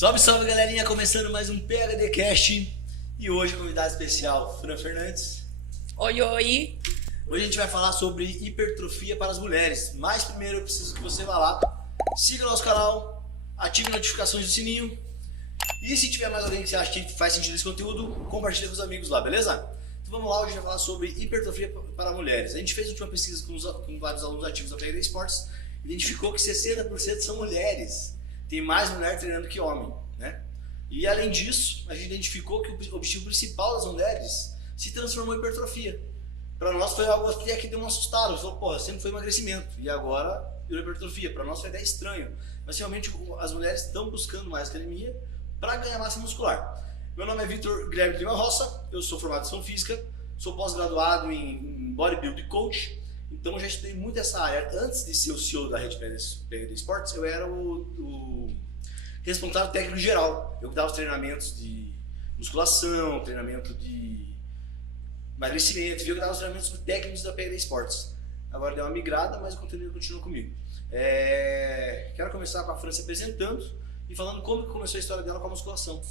Salve, salve, galerinha! Começando mais um PHD Cast. E hoje, convidado especial, Fran Fernandes. Oi, oi! Hoje a gente vai falar sobre hipertrofia para as mulheres. Mas primeiro eu preciso que você vá lá, siga o nosso canal, ative notificações do sininho. E se tiver mais alguém que você acha que faz sentido esse conteúdo, compartilha com os amigos lá, beleza? Então vamos lá, hoje a gente vai falar sobre hipertrofia para mulheres. A gente fez a última pesquisa com vários alunos ativos da PHD Esportes, identificou que 60% são mulheres. Tem mais mulher treinando que homem, né? E além disso, a gente identificou que o objetivo principal das mulheres se transformou em hipertrofia. Para nós foi algo até que deu um assustado. Falou, porra, sempre foi emagrecimento e agora virou hipertrofia. Para nós foi até estranho. Mas realmente as mulheres estão buscando mais academia para ganhar massa muscular. Meu nome é Vitor Guilherme Lima Roça, eu sou formado em Educação Física, sou pós-graduado em Bodybuilding Coach. Então eu já estudei muito essa área. Antes de ser o CEO da rede PHD Esportes, eu era o responsável técnico geral. Eu dava os treinamentos de musculação, treinamento de emagrecimento, eu dava os treinamentos técnicos da PHD Esportes. Agora deu uma migrada, mas o conteúdo continua comigo. Quero começar com a Fran se apresentando e falando como que começou a história dela com a musculação.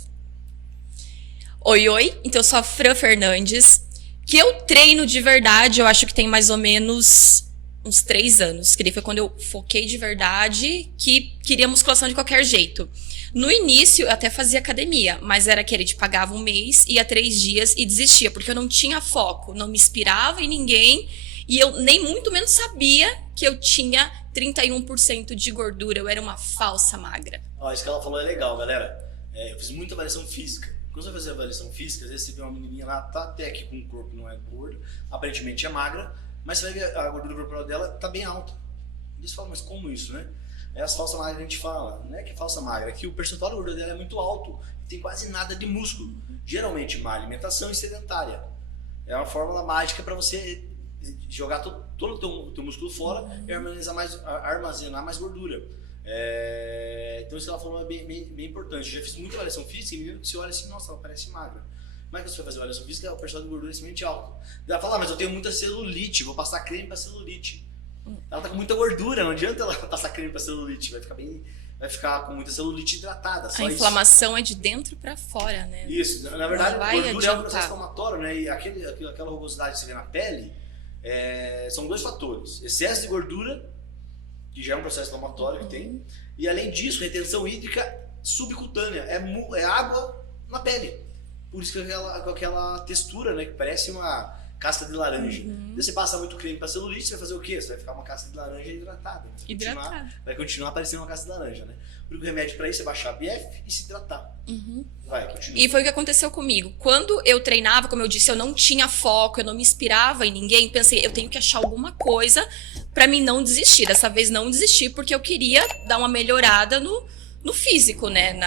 Oi, oi! Então eu sou a Fran Fernandes, que eu treino de verdade, eu acho que tem mais ou menos uns 3 anos, que daí foi quando eu foquei de verdade, que queria musculação de qualquer jeito. No início eu até fazia academia, mas era aquele de pagava um mês, ia 3 dias e desistia, porque eu não tinha foco, não me inspirava em ninguém e eu nem muito menos sabia que eu tinha 31% de gordura, eu era uma falsa magra. Isso que ela falou é legal, galera. Eu fiz muita avaliação física. Quando você vai fazer avaliação física, às vezes você vê uma menininha lá, tá até aqui com o corpo não é gordo, aparentemente é magra, mas você vai ver a gordura corporal dela tá bem alta. Eles falam, mas como isso, né? As falsas magras a gente fala, não é que é falsa magra, é que o percentual da gordura dela é muito alto, tem quase nada de músculo. Geralmente má alimentação e sedentária. É uma fórmula mágica para você jogar todo o teu músculo fora e armazenar mais gordura. Então isso que ela falou é bem importante. Eu já fiz muita avaliação física e você olha assim, nossa, ela parece magra. Como é que você vai fazer avaliação física? O percentual de gordura é extremamente alto. Ela fala, mas eu tenho muita celulite, vou passar creme para celulite. Ela tá com muita gordura, não adianta ela passar creme para celulite, vai ficar com muita celulite hidratada. A inflamação é de dentro para fora, né? Isso, na verdade, a gordura adiantar. é um processo inflamatório, né? E aquela rugosidade que você vê na pele, são 2 fatores. Excesso de gordura, que já é um processo inflamatório que tem, e além disso, retenção hídrica subcutânea, é água na pele. Por isso que com aquela textura, né, que parece uma casca de laranja. Se você passa muito creme para celulite, você vai fazer o quê? Você vai ficar uma casca de laranja hidratada. Vai continuar parecendo uma casca de laranja, né? O único remédio para isso é baixar a BF e se hidratar. Vai, continua. E foi o que aconteceu comigo. Quando eu treinava, como eu disse, eu não tinha foco, eu não me inspirava em ninguém. Pensei, eu tenho que achar alguma coisa para mim não desistir. Dessa vez não desistir, porque eu queria dar uma melhorada no físico, né?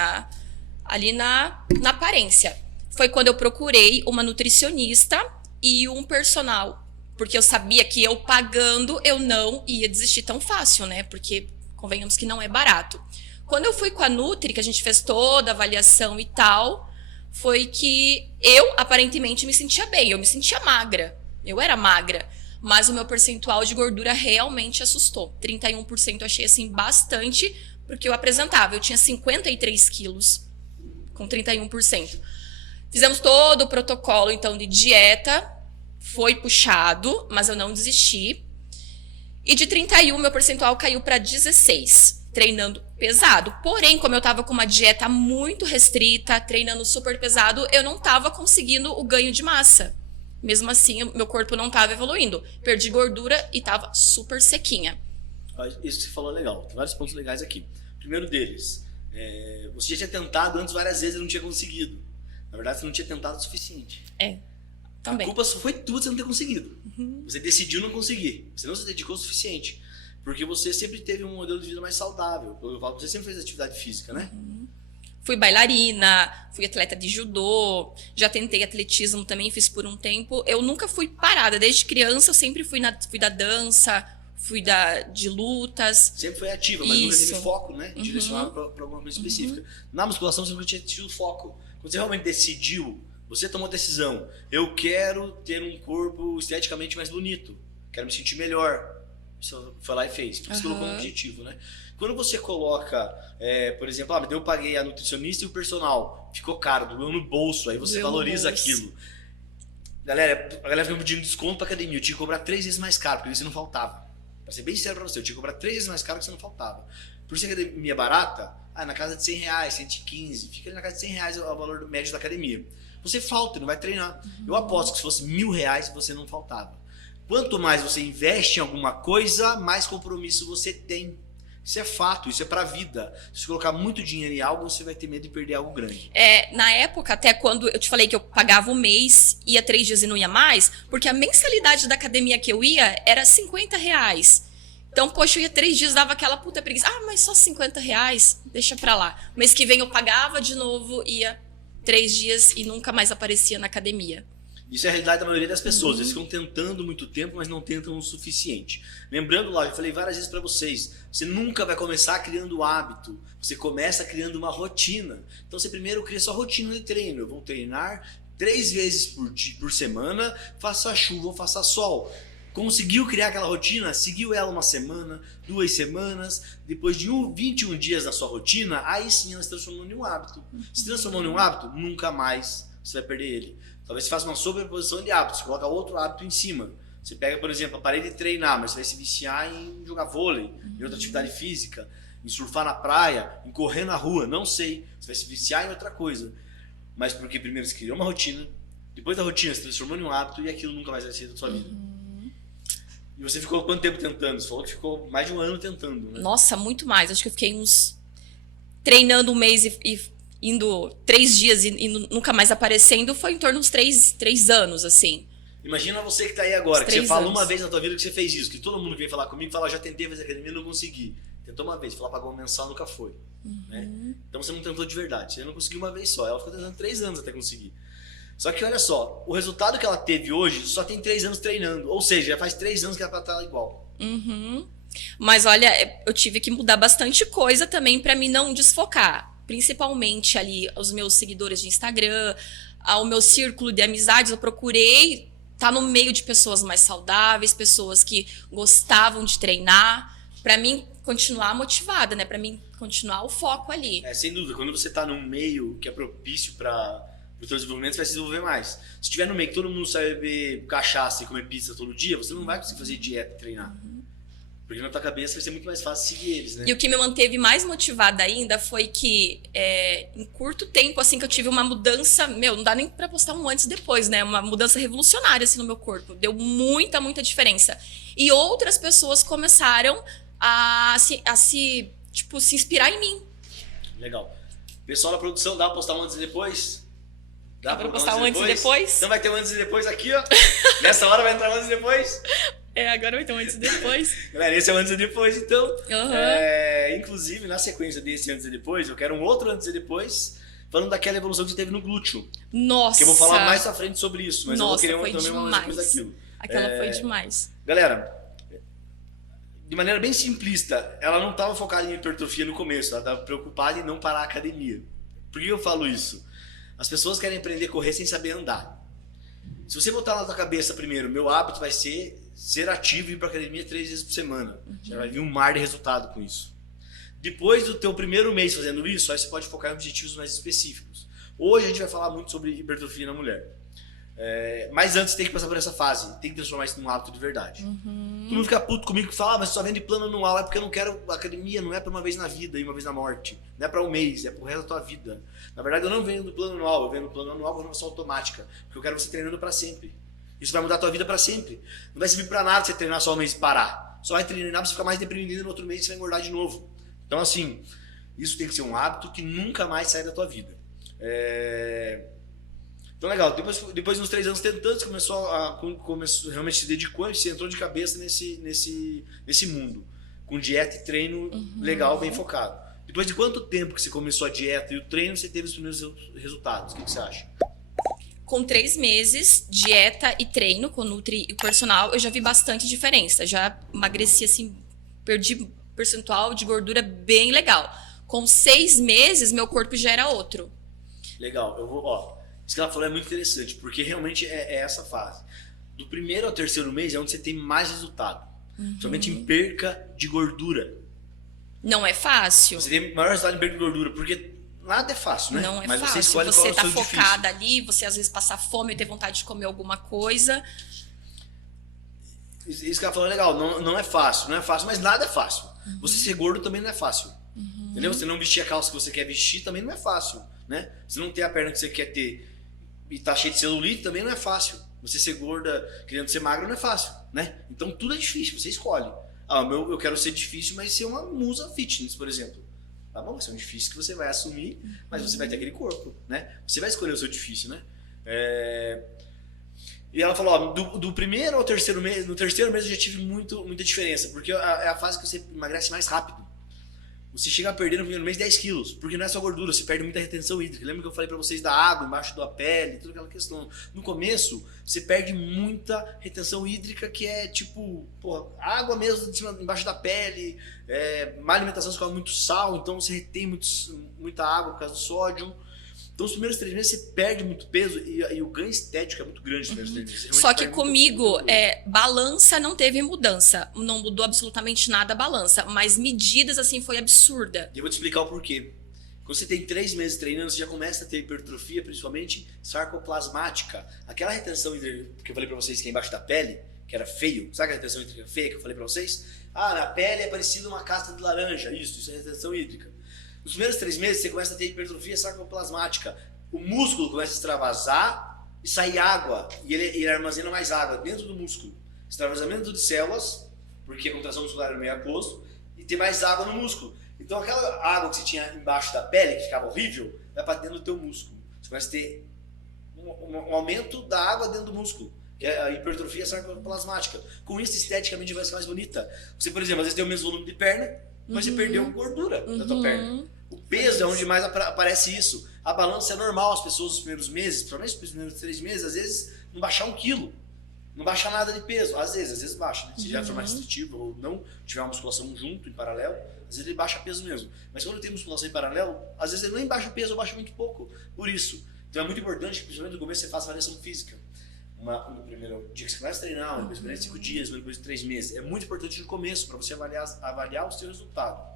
Ali na aparência. Foi quando eu procurei uma nutricionista e um personal. Porque eu sabia que eu pagando, eu não ia desistir tão fácil, né? Porque convenhamos que não é barato. Quando eu fui com a Nutri, que a gente fez toda a avaliação e tal, foi que eu, aparentemente, me sentia bem. Eu me sentia magra. Eu era magra. Mas o meu percentual de gordura realmente assustou. 31% eu achei, assim, bastante, porque eu apresentava. Eu tinha 53 quilos com 31%. Fizemos todo o protocolo, então, de dieta. Foi puxado, mas eu não desisti. E de 31, meu percentual caiu para 16, treinando pesado. Porém, como eu estava com uma dieta muito restrita, treinando super pesado, eu não estava conseguindo o ganho de massa. Mesmo assim, meu corpo não estava evoluindo. Perdi gordura e estava super sequinha. Isso que você falou é legal. Tem vários pontos legais aqui. O primeiro deles, você já tinha tentado antes várias vezes e não tinha conseguido. Na verdade, você não tinha tentado o suficiente. Também. A culpa só foi tua de você não ter conseguido. Você decidiu não conseguir. Você não se dedicou o suficiente. Porque você sempre teve um modelo de vida mais saudável. Você sempre fez atividade física, né? Fui bailarina, fui atleta de judô, já tentei atletismo também, fiz por um tempo. Eu nunca fui parada. Desde criança eu sempre fui da dança, de lutas. Sempre foi ativa, mas nunca teve foco, né? Direcionado para alguma coisa específica. Na musculação você nunca tinha tido foco. Quando você realmente decidiu, você tomou a decisão, eu quero ter um corpo esteticamente mais bonito, quero me sentir melhor. Você foi lá e fez, porque você colocou um objetivo, né? Quando você coloca, por exemplo, eu paguei a nutricionista e o personal, ficou caro, doeu no bolso, aí você valoriza aquilo. Galera, a galera fica pedindo desconto pra academia, eu tinha que cobrar 3 vezes mais caro, porque você não faltava. Pra ser bem sincero pra você, eu tinha que cobrar 3 vezes mais caro que você não faltava. Por ser academia barata, na casa de R$100, 115, fica ali na casa de R$100 o valor médio da academia. Você falta, não vai treinar. Eu aposto que se fosse R$1.000, você não faltava. Quanto mais você investe em alguma coisa, mais compromisso você tem. Isso é fato, isso é pra vida. Se você colocar muito dinheiro em algo, você vai ter medo de perder algo grande. Na época, até quando eu te falei que eu pagava um mês, ia 3 dias e não ia mais, porque a mensalidade da academia que eu ia era R$50. Então, poxa, eu ia 3 dias, dava aquela puta preguiça. Mas só R$50, deixa pra lá. Mês que vem eu pagava de novo, ia 3 dias e nunca mais aparecia na academia. Isso é a realidade da maioria das pessoas. Eles ficam tentando muito tempo, mas não tentam o suficiente. Lembrando lá, eu falei várias vezes para vocês, você nunca vai começar criando hábito. Você começa criando uma rotina. Então você primeiro cria sua rotina de treino. Eu vou treinar 3 vezes por semana, faça chuva ou faça sol. Conseguiu criar aquela rotina, seguiu ela uma semana, 2 semanas, depois de 21 dias na sua rotina, aí sim ela se transformou em um hábito. Se transformou em um hábito, nunca mais você vai perder ele. Talvez você faça uma sobreposição de hábitos, você coloca outro hábito em cima. Você pega, por exemplo, parei de treinar, mas você vai se viciar em jogar vôlei, em outra atividade física, em surfar na praia, em correr na rua, não sei. Você vai se viciar em outra coisa. Mas porque primeiro você criou uma rotina, depois da rotina se transformou em um hábito e aquilo nunca mais vai sair da sua vida. E você ficou quanto tempo tentando? Você falou que ficou mais de 1 ano tentando, né? Nossa, muito mais. Acho que eu fiquei treinando um mês e indo 3 dias e nunca mais aparecendo, foi em torno de uns 3 anos, assim. Imagina você que tá aí agora, que você fala anos. uma vez na tua vida que você fez isso, que todo mundo que vem falar comigo fala, já tentei fazer academia e não consegui. Tentou uma vez, falar pagou um mensal, nunca foi. Né? Então você não tentou de verdade, você não conseguiu uma vez só, ela ficou tentando 3 anos até conseguir. Só que olha só, o resultado que ela teve hoje só tem 3 anos treinando, ou seja, já faz 3 anos que ela tá igual. Mas olha, eu tive que mudar bastante coisa também pra mim não desfocar. Principalmente ali os meus seguidores de Instagram, ao meu círculo de amizades, eu procurei estar no meio de pessoas mais saudáveis, pessoas que gostavam de treinar, pra mim continuar motivada, né? Pra mim continuar o foco ali. Sem dúvida, quando você tá num meio que é propício para o seu desenvolvimento, você vai se desenvolver mais. Se estiver no meio que todo mundo sabe beber cachaça e comer pizza todo dia, você não vai conseguir fazer dieta e treinar. Porque na tua cabeça vai ser muito mais fácil seguir eles, né? E o que me manteve mais motivada ainda foi que em curto tempo, assim, que eu tive uma mudança, não dá nem pra postar um antes e depois, né? Uma mudança revolucionária, assim, no meu corpo. Deu muita diferença. E outras pessoas começaram a se inspirar em mim. Legal. Pessoal da produção, dá pra postar um antes e depois? Dá pra postar um antes e depois? Então vai ter um antes e depois aqui, ó. Nessa hora vai entrar um antes e depois. Agora vai ter um antes e depois. Galera, esse é o antes e depois, então. Inclusive, na sequência desse antes e depois, eu quero um outro antes e depois, falando daquela evolução que você teve no glúteo. Nossa! Que eu vou falar mais pra frente sobre isso, mas Nossa, eu vou querer também uma coisa daquilo. Aquela foi demais. Galera, de maneira bem simplista, ela não estava focada em hipertrofia no começo, ela estava preocupada em não parar a academia. Por que eu falo isso? As pessoas querem aprender a correr sem saber andar. Se você botar na tua cabeça primeiro, meu hábito vai ser ativo e ir pra academia 3 vezes por semana. Já vai vir um mar de resultado com isso. Depois do teu primeiro mês fazendo isso, aí você pode focar em objetivos mais específicos. Hoje a gente vai falar muito sobre hipertrofia na mulher. Mas antes tem que passar por essa fase, tem que transformar isso num hábito de verdade. Todo mundo fica puto comigo que fala, mas só vende plano anual, é porque eu não quero academia, não é pra uma vez na vida e uma vez na morte. Não é pra um mês, é pro resto da tua vida. Na verdade eu não vendo plano anual, eu vendo plano anual com renovação automática, porque eu quero você treinando pra sempre. Isso vai mudar a tua vida pra sempre. Não vai servir pra nada você treinar só um mês e parar. Só vai treinar pra você ficar mais deprimido e no outro mês você vai engordar de novo. Então assim, isso tem que ser um hábito que nunca mais sai da tua vida. Então legal, depois de uns 3 anos tentando, você começou realmente se dedicou, você entrou de cabeça nesse mundo, com dieta e treino legal, bem focado. Depois de quanto tempo que você começou a dieta e o treino, você teve os primeiros resultados? O que você acha? Com 3 meses, dieta e treino com Nutri e personal, eu já vi bastante diferença. Já emagreci, assim, perdi percentual de gordura bem legal. Com 6 meses, meu corpo já era outro. Legal, isso que ela falou é muito interessante, porque realmente é essa fase. Do 1º ao 3º mês é onde você tem mais resultado. Somente em perca de gordura. Não é fácil. Você tem maior resultado em perda de gordura, porque nada é fácil, né? Não é Mas fácil. você escolhe qual é Você o tá seu focada difícil. ali, você às vezes passa fome, ter vontade de comer alguma coisa. Isso que ela falou é legal, não é fácil, mas nada é fácil. Você ser gordo também não é fácil. Entendeu? Você não vestir a calça que você quer vestir também não é fácil, né? Você não ter a perna que você quer ter e tá cheio de celulite também não é fácil. Você ser gorda querendo ser magra não é fácil, né? Então tudo é difícil, você escolhe. Eu quero ser difícil, mas ser uma musa fitness, por exemplo. Tá bom, vai ser um difícil que você vai assumir, mas você vai ter aquele corpo, né? Você vai escolher o seu difícil, né? E ela falou, ó, do primeiro ao terceiro mês, no terceiro mês eu já tive muita diferença, porque é a fase que você emagrece mais rápido. Você chega a perder no primeiro mês 10 quilos, porque não é só gordura, você perde muita retenção hídrica. Lembra que eu falei pra vocês da água embaixo da pele, toda aquela questão. No começo, você perde muita retenção hídrica, que é tipo, água mesmo embaixo da pele, má alimentação, você come muito sal, então você retém muita água por causa do sódio. Então, os primeiros 3 meses você perde muito peso e o ganho estético é muito grande nos primeiros 3 meses. Só que comigo, balança não teve mudança. Não mudou absolutamente nada a balança. Mas medidas, assim, foi absurda. E eu vou te explicar o porquê. Quando você tem 3 meses treinando, você já começa a ter hipertrofia, principalmente sarcoplasmática. Aquela retenção hídrica que eu falei pra vocês que é embaixo da pele, que era feio. Sabe aquela retenção hídrica feia que eu falei pra vocês? Na pele é parecido uma casca de laranja. Isso é retenção hídrica. Nos primeiros 3 meses, você começa a ter hipertrofia sarcoplasmática. O músculo começa a extravasar e sair água. E ele armazena mais água dentro do músculo. Extravasamento de células, porque a contração muscular é meio aquoso, e tem mais água no músculo. Então aquela água que você tinha embaixo da pele, que ficava horrível, vai para dentro do teu músculo. Você começa a ter um aumento da água dentro do músculo, que é a hipertrofia sarcoplasmática. Com isso, esteticamente vai ser mais bonita. Você, por exemplo, às vezes tem o mesmo volume de perna, mas você perdeu gordura da tua perna. O peso é onde mais aparece isso. A balança é normal, as pessoas nos primeiros meses, principalmente nos primeiros 3 meses, às vezes não baixar 1 quilo. Não baixa nada de peso. Às vezes baixa, né? Se já for mais restritivo ou não tiver uma musculação junto, em paralelo, às vezes ele baixa peso mesmo. Mas quando tem musculação em paralelo, às vezes ele nem baixa peso ou baixa muito pouco. Por isso. Então é muito importante que, principalmente no começo, você faça avaliação física. No primeiro dia que você começa a treinar, depois dos primeiros 5 dias, depois de 3 meses. É muito importante no começo, para você avaliar o seu resultado.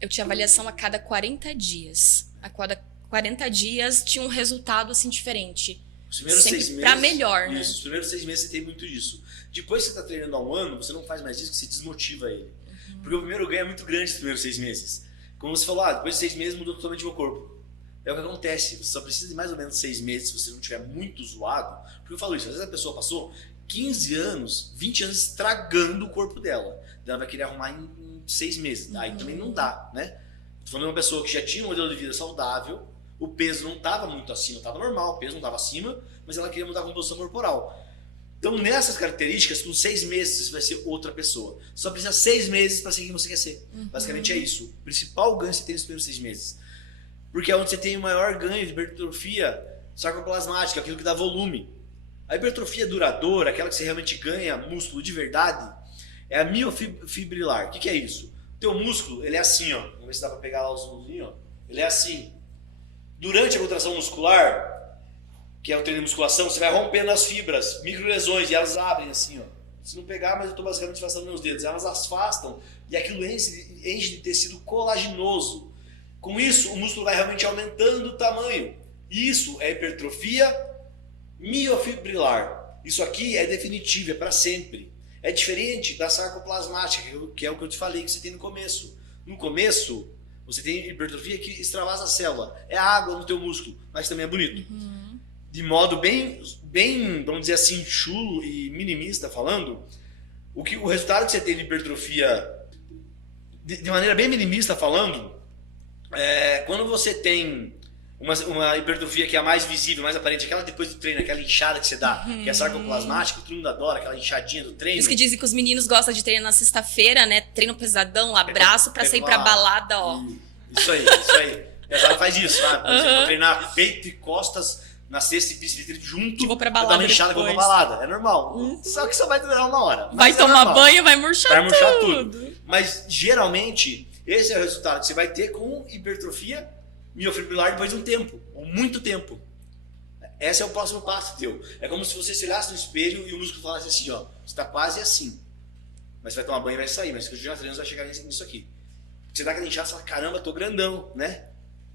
Eu tinha avaliação a cada 40 dias. A cada 40 dias tinha um resultado assim diferente. Os primeiros sempre 6 meses. Pra melhor, né? Isso, os primeiros 6 meses você tem muito disso. Depois que você está treinando há um ano, você não faz mais isso, que você desmotiva ele. Porque o primeiro ganho é muito grande nos primeiros 6 meses. Como você falou, depois de 6 meses mudou totalmente o meu corpo. É o que acontece. Você só precisa de mais ou menos 6 meses se você não estiver muito zoado. Porque eu falo isso, às vezes a pessoa passou 15 anos, 20 anos estragando o corpo dela. Ela vai querer arrumar em 6 meses. Aí também não dá, né? Tô falando de uma pessoa que já tinha um modelo de vida saudável, o peso não estava muito acima, estava normal, o peso não estava acima, mas ela queria mudar a composição corporal. Então, nessas características, com 6 meses você vai ser outra pessoa. Só precisa 6 meses para ser quem você quer ser. Basicamente é isso. O principal ganho que você tem nos primeiros 6 meses. Porque é onde você tem o maior ganho de hipertrofia sarcoplasmática, aquilo que dá volume. A hipertrofia duradoura, aquela que você realmente ganha músculo de verdade, é a miofibrilar. O que é isso? O teu músculo, ele é assim, ó. Vamos ver se dá para pegar lá os músculos, ó. Ele é assim. Durante a contração muscular, que é o treino de musculação, você vai rompendo as fibras, microlesões, e elas abrem assim, ó. Se não pegar, mas eu estou basicamente afastando meus dedos. Elas afastam e aquilo enche de tecido colaginoso. Com isso, o músculo vai realmente aumentando o tamanho. Isso é hipertrofia miofibrilar. Isso aqui é definitivo, é para sempre. É diferente da sarcoplasmática, que é o que eu te falei que você tem no começo. No começo, você tem hipertrofia que extravasa a célula. É água no teu músculo, mas também é bonito. De modo bem, vamos dizer assim, chulo e minimista falando, o resultado que você tem de hipertrofia, de maneira bem minimista falando, quando você tem uma hipertrofia que é a mais visível, mais aparente, aquela depois do treino, aquela inchada que você dá, que é sarcoplasmática, todo mundo adora, aquela inchadinha do treino. Isso que dizem que os meninos gostam de treinar na sexta-feira, né? Treino pesadão, abraço pra sair pra balada, ó. Isso aí. Ela faz isso, sabe? Você vai treinar peito e costas na sexta e bíceps e tríceps junto, que vou pra balada uma inchada que eu vou pra balada. É normal. Só que só vai durar 1 hora. Vai tomar banho, vai murchar tudo. Mas geralmente, esse é o resultado que você vai ter com hipertrofia miofibrilar depois de um tempo, ou muito tempo. Esse é o próximo passo teu. É como se você se olhasse no espelho e o músculo falasse assim, ó, você tá quase assim. Mas você vai tomar banho e vai sair, mas se continuar treinando, você vai chegar nisso aqui. Você dá aquele inchaço e fala, caramba, tô grandão, né?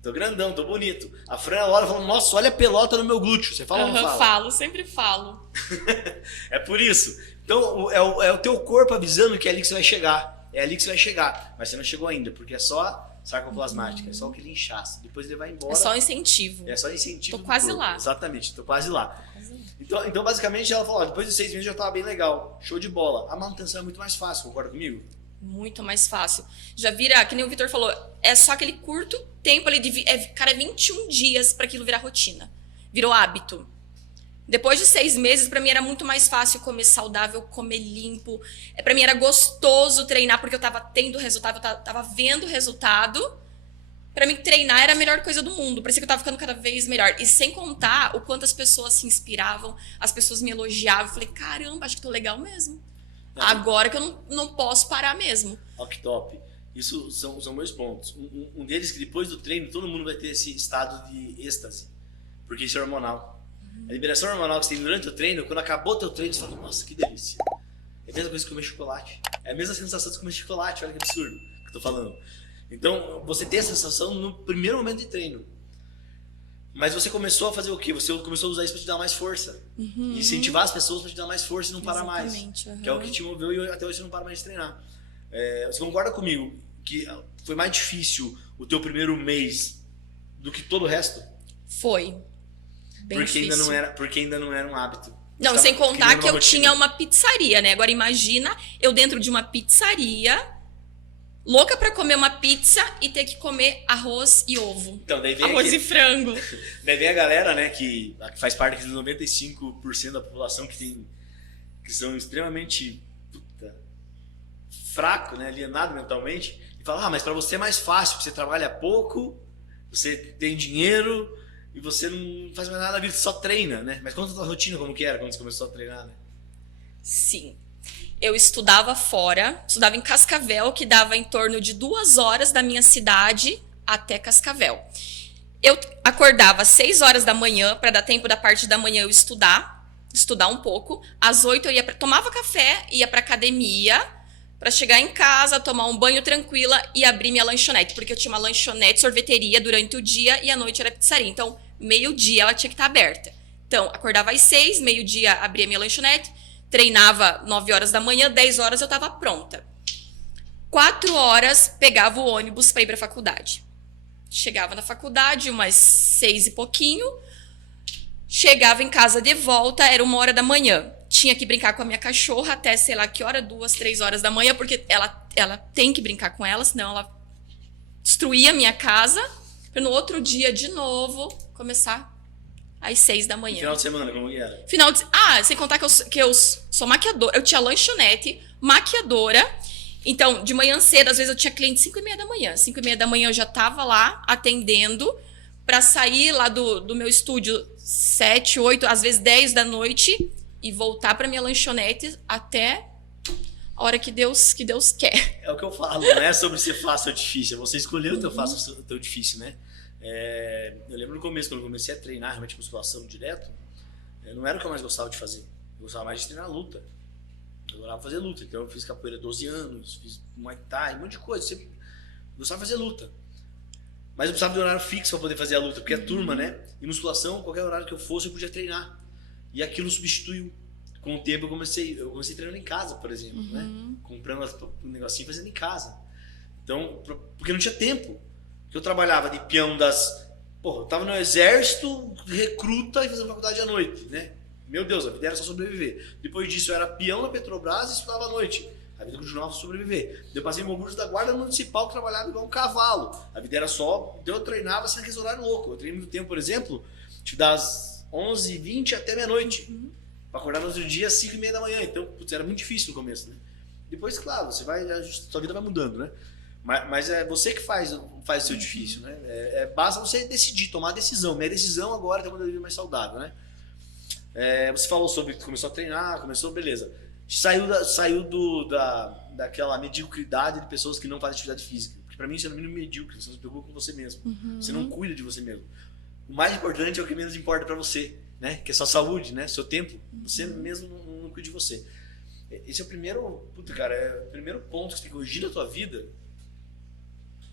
Tô grandão, tô bonito. A Fran olha e fala, nossa, olha a pelota no meu glúteo. Você fala ou não fala? Falo, sempre falo. É por isso. Então, é o teu corpo avisando que é ali que você vai chegar. É ali que você vai chegar. Mas você não chegou ainda, porque é só sarcoplasmática, é só aquele inchaço. Depois ele vai embora. É só incentivo. É só incentivo. Tô quase lá. Exatamente, tô quase lá. Então, basicamente, ela falou, ó, depois de 6 meses já tava bem legal. Show de bola. A manutenção é muito mais fácil, concorda comigo? Muito mais fácil. Já vira, que nem o Vitor falou, é só aquele curto tempo ali de... cara, 21 dias pra aquilo virar rotina. Virou hábito. Depois de 6 meses, pra mim era muito mais fácil comer saudável, comer limpo. Pra mim era gostoso treinar, porque eu tava tendo resultado, eu tava vendo resultado. Pra mim, treinar era a melhor coisa do mundo. Parecia que eu tava ficando cada vez melhor. E sem contar o quanto as pessoas se inspiravam, as pessoas me elogiavam. Eu falei, caramba, acho que tô legal mesmo. Agora que eu não posso parar mesmo. Ó, que top. Isso são meus pontos. Um deles que depois do treino, todo mundo vai ter esse estado de êxtase. Porque isso é hormonal. A liberação hormonal que você tem durante o treino, quando acabou o teu treino, você fala, nossa, que delícia. É a mesma coisa que comer chocolate. É a mesma sensação de comer chocolate, olha que absurdo que eu tô falando. Então, você tem essa sensação no primeiro momento de treino. Mas você começou a fazer o quê? Você começou a usar isso para te dar mais força. Uhum. E incentivar as pessoas para te dar mais força e não parar mais. Uhum. Que é o que te moveu e até hoje você não para mais de treinar. Você concorda comigo que foi mais difícil o teu primeiro mês do que todo o resto? Foi. Bem difícil. Porque ainda não era um hábito. Não, sem contar que eu tinha uma pizzaria, né? Agora imagina eu dentro de uma pizzaria, louca pra comer uma pizza e ter que comer arroz e ovo. Então, daí vem arroz e frango. Daí vem a galera, né, que faz parte daqueles 95% da população que são extremamente fraco, né, alienado mentalmente, e fala, mas pra você é mais fácil, porque você trabalha pouco, você tem dinheiro e você não faz mais nada na vida, você só treina, né? Mas conta a tua rotina como que era quando você começou a treinar, né? Sim. Eu estudava fora, estudava em Cascavel, que dava em torno de 2 horas da minha cidade até Cascavel. Eu acordava às 6 horas da manhã, para dar tempo da parte da manhã eu estudar um pouco. Às 8 eu tomava café, ia para academia, para chegar em casa, tomar um banho tranquila e abrir minha lanchonete, porque eu tinha uma lanchonete, sorveteria durante o dia e à noite era pizzaria. Então, meio-dia ela tinha que estar aberta. Então, acordava às 6, meio-dia abria minha lanchonete, treinava 9 horas da manhã, 10 horas eu estava pronta. 4 horas, pegava o ônibus para ir para a faculdade. Chegava na faculdade, umas 6 e pouquinho. Chegava em casa de volta, era 1 hora da manhã. Tinha que brincar com a minha cachorra até, sei lá que hora, 2, 3 horas da manhã, porque ela tem que brincar com ela, senão ela destruía a minha casa. Para no outro dia, de novo, começar às 6 da manhã. Final de semana, como que era? Sem contar que eu sou maquiadora. Eu tinha lanchonete, maquiadora. Então, de manhã cedo, às vezes eu tinha cliente 5h30 da manhã. 5h30 da manhã eu já tava lá atendendo para sair lá do meu estúdio 7, 8, às vezes 10 da noite e voltar para minha lanchonete até a hora que Deus quer. É o que eu falo, não é sobre ser fácil ou difícil. É você escolher o teu fácil ou o teu difícil, né? Eu lembro no começo, quando eu comecei a treinar realmente musculação direto, não era o que eu mais gostava de fazer. Eu gostava mais de treinar luta. Eu adorava fazer luta. Então eu fiz capoeira 12 anos, fiz Muay Thai, um monte de coisa. Eu gostava de fazer luta. Mas eu precisava de um horário fixo para poder fazer a luta, porque é turma, né? E musculação, qualquer horário que eu fosse, eu podia treinar. E aquilo substituiu. Com o tempo eu comecei treinando em casa, por exemplo, né? Comprando um negocinho e fazendo em casa. Então, porque não tinha tempo. Porque eu trabalhava de peão eu tava no exército, recruta e fazendo faculdade à noite, né? Meu Deus, a vida era só sobreviver. Depois disso eu era peão na Petrobras e estudava à noite. A vida continuava a sobreviver. Eu passei meu curso da guarda municipal que trabalhava igual um cavalo. A vida era só... Então eu treinava assim naquele horário louco. Eu treinei muito tempo, por exemplo, das 11h20 até meia-noite. Pra acordar no outro dia às 5h30 da manhã. Então, era muito difícil no começo, né? Depois, claro, sua vida vai mudando, né? Mas é você que faz o seu difícil, né? Basta você decidir, tomar a decisão. Minha decisão agora é ter uma vida mais saudável, né? Você falou sobre que começou a treinar, beleza. Saiu daquela mediocridade de pessoas que não fazem atividade física. Porque pra mim isso é no mínimo medíocre, você não se preocupa com você mesmo. Você não cuida de você mesmo. O mais importante é o que menos importa pra você, né? Que é sua saúde, né? Seu tempo. Você mesmo não cuida de você. Esse é o primeiro, o primeiro ponto que você tem que corrigir na tua vida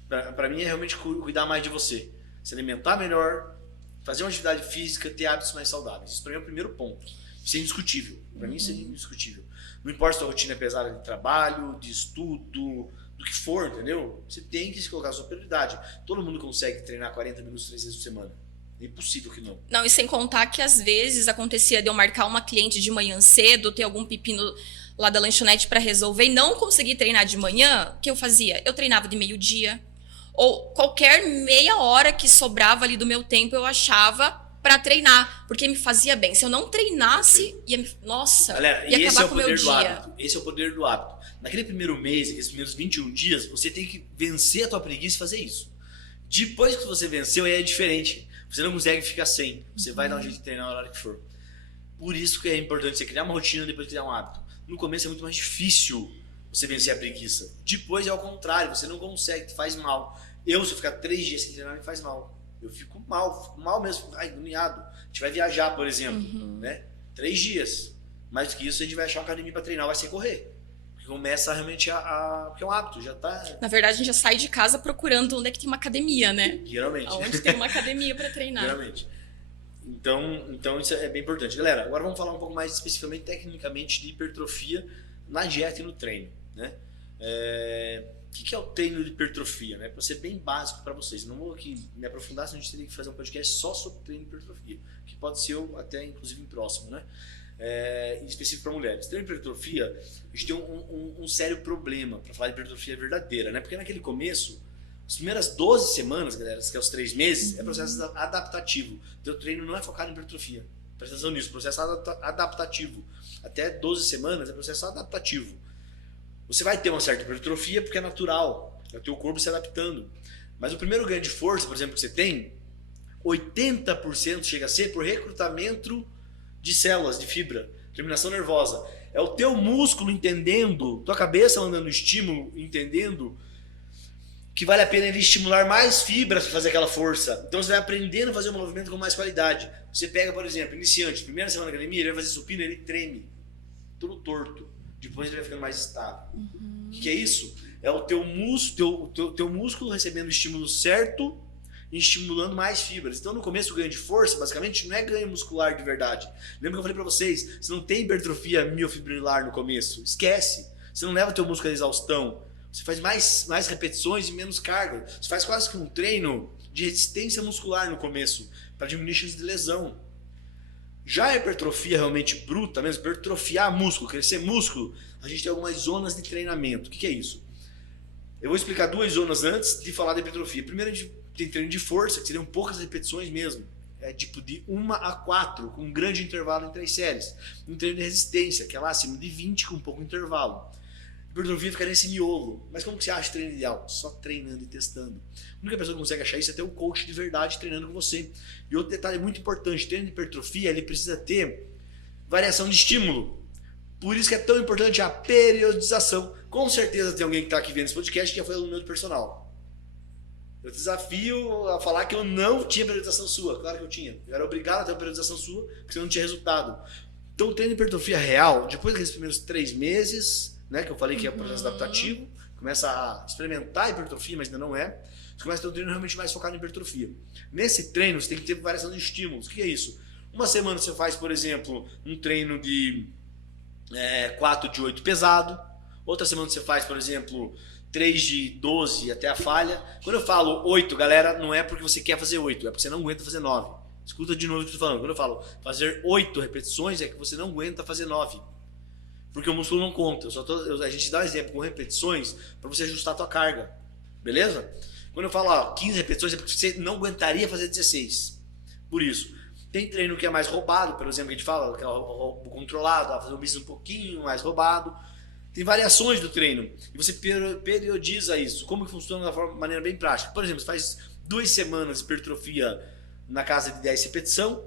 Pra mim é realmente cuidar mais de você. Se alimentar melhor, fazer uma atividade física, ter hábitos mais saudáveis. Isso pra mim é o primeiro ponto. Isso é indiscutível. Pra mim isso é indiscutível. Não importa se a sua rotina é pesada de trabalho, de estudo, do que for, entendeu? Você tem que se colocar a sua prioridade. Todo mundo consegue treinar 40 minutos 3 vezes por semana. É impossível que não. Não, e sem contar que às vezes acontecia de eu marcar uma cliente de manhã cedo, ter algum pepino lá da lanchonete pra resolver e não conseguir treinar de manhã, o que eu fazia? Eu treinava de meio-dia. Ou qualquer meia hora que sobrava ali do meu tempo, eu achava pra treinar, porque me fazia bem. Se eu não treinasse, nossa, galera, ia acabar esse é o com o meu poder do dia. hábito. Esse é o poder do hábito. Naquele primeiro mês, aqueles primeiros 21 dias, você tem que vencer a tua preguiça e fazer isso. Depois que você venceu, aí é diferente. Você não consegue ficar sem. Você vai dar um jeito de treinar na hora que for. Por isso que é importante você criar uma rotina e depois criar um hábito. No começo é muito mais difícil você vencer a preguiça. Depois é ao contrário, você não consegue, faz mal. Se eu ficar 3 dias sem treinar, me faz mal. Eu fico mal mesmo, agoniado. A gente vai viajar, por exemplo, né? 3 dias. Mais do que isso, a gente vai achar uma academia pra treinar, vai ser correr. Porque começa realmente porque é um hábito, já tá... Na verdade, a gente já sai de casa procurando onde é que tem uma academia, né? Geralmente. Onde tem uma academia pra treinar. Geralmente. Então isso é bem importante. Galera, agora vamos falar um pouco mais especificamente, tecnicamente, de hipertrofia na dieta e no treino, né? O que é o treino de hipertrofia, né? Para ser bem básico para vocês. Não vou aqui me aprofundar, senão a gente teria que fazer um podcast só sobre treino de hipertrofia, que pode ser até inclusive em próximo, né? Em específico para mulheres. Treino de hipertrofia, a gente tem um sério problema para falar de hipertrofia verdadeira, né? Porque naquele começo, as primeiras 12 semanas, galera, que é os 3 meses, é processo adaptativo. Então o treino não é focado em hipertrofia. Presta atenção nisso, processo adaptativo. Até 12 semanas é processo adaptativo. Você vai ter uma certa hipertrofia porque é natural, é o teu corpo se adaptando. Mas o primeiro ganho de força, por exemplo, que você tem, 80% chega a ser por recrutamento de células, de fibra, terminação nervosa. É o teu músculo entendendo, tua cabeça mandando estímulo, entendendo que vale a pena ele estimular mais fibras para fazer aquela força. Então você vai aprendendo a fazer um movimento com mais qualidade. Você pega, por exemplo, iniciante, primeira semana de academia, ele vai fazer supino, ele treme, todo torto. Depois ele vai ficando mais estável. O que é isso? É o teu músculo recebendo o estímulo certo e estimulando mais fibras. Então no começo o ganho de força, basicamente, não é ganho muscular de verdade. Lembra que eu falei para vocês, você não tem hipertrofia miofibrilar no começo. Esquece. Você não leva o teu músculo à exaustão. Você faz mais repetições e menos carga. Você faz quase que um treino de resistência muscular no começo, para diminuir a chance de lesão. Já a hipertrofia realmente bruta, mesmo, hipertrofiar músculo, crescer músculo, a gente tem algumas zonas de treinamento. O que é isso? Eu vou explicar 2 zonas antes de falar da hipertrofia. Primeiro, a gente tem treino de força, que seriam poucas repetições mesmo. É tipo de 1 a 4, com um grande intervalo entre as séries. Um treino de resistência, que é lá acima de 20, com pouco intervalo. Hipertrofia fica nesse miolo. Mas como que você acha o treino ideal? Só treinando e testando. A única pessoa que consegue achar isso é ter um coach de verdade treinando com você. E outro detalhe muito importante, treino de hipertrofia, ele precisa ter variação de estímulo. Por isso que é tão importante a periodização. Com certeza tem alguém que está aqui vendo esse podcast que já foi aluno meu de personal. Eu desafio a falar que eu não tinha periodização sua. Claro que eu tinha. Eu era obrigado a ter uma periodização sua, porque você não tinha resultado. Então o treino de hipertrofia real, depois daqueles primeiros 3 meses, né, que eu falei que é o processo adaptativo, começa a experimentar a hipertrofia, mas ainda não é. Você começa a ter um treino realmente mais focado em hipertrofia. Nesse treino, você tem que ter variação de estímulos. O que é isso? Uma semana você faz, por exemplo, um treino de 4 de 8 pesado. Outra semana você faz, por exemplo, 3 de 12 até a falha. Quando eu falo 8, galera, não é porque você quer fazer 8, é porque você não aguenta fazer 9. Escuta de novo o que eu estou falando. Quando eu falo fazer 8 repetições, é que você não aguenta fazer 9. Porque o músculo não conta. A gente dá um exemplo com repetições para você ajustar a tua carga. Beleza? Quando eu falo 15 repetições é porque você não aguentaria fazer 16. Por isso. Tem treino que é mais roubado, por exemplo, que a gente fala, que é o controlado, fazer um business um pouquinho mais roubado. Tem variações do treino. E você periodiza isso. Como que funciona de maneira bem prática? Por exemplo, você faz 2 semanas de hipertrofia na casa de 10 repetições.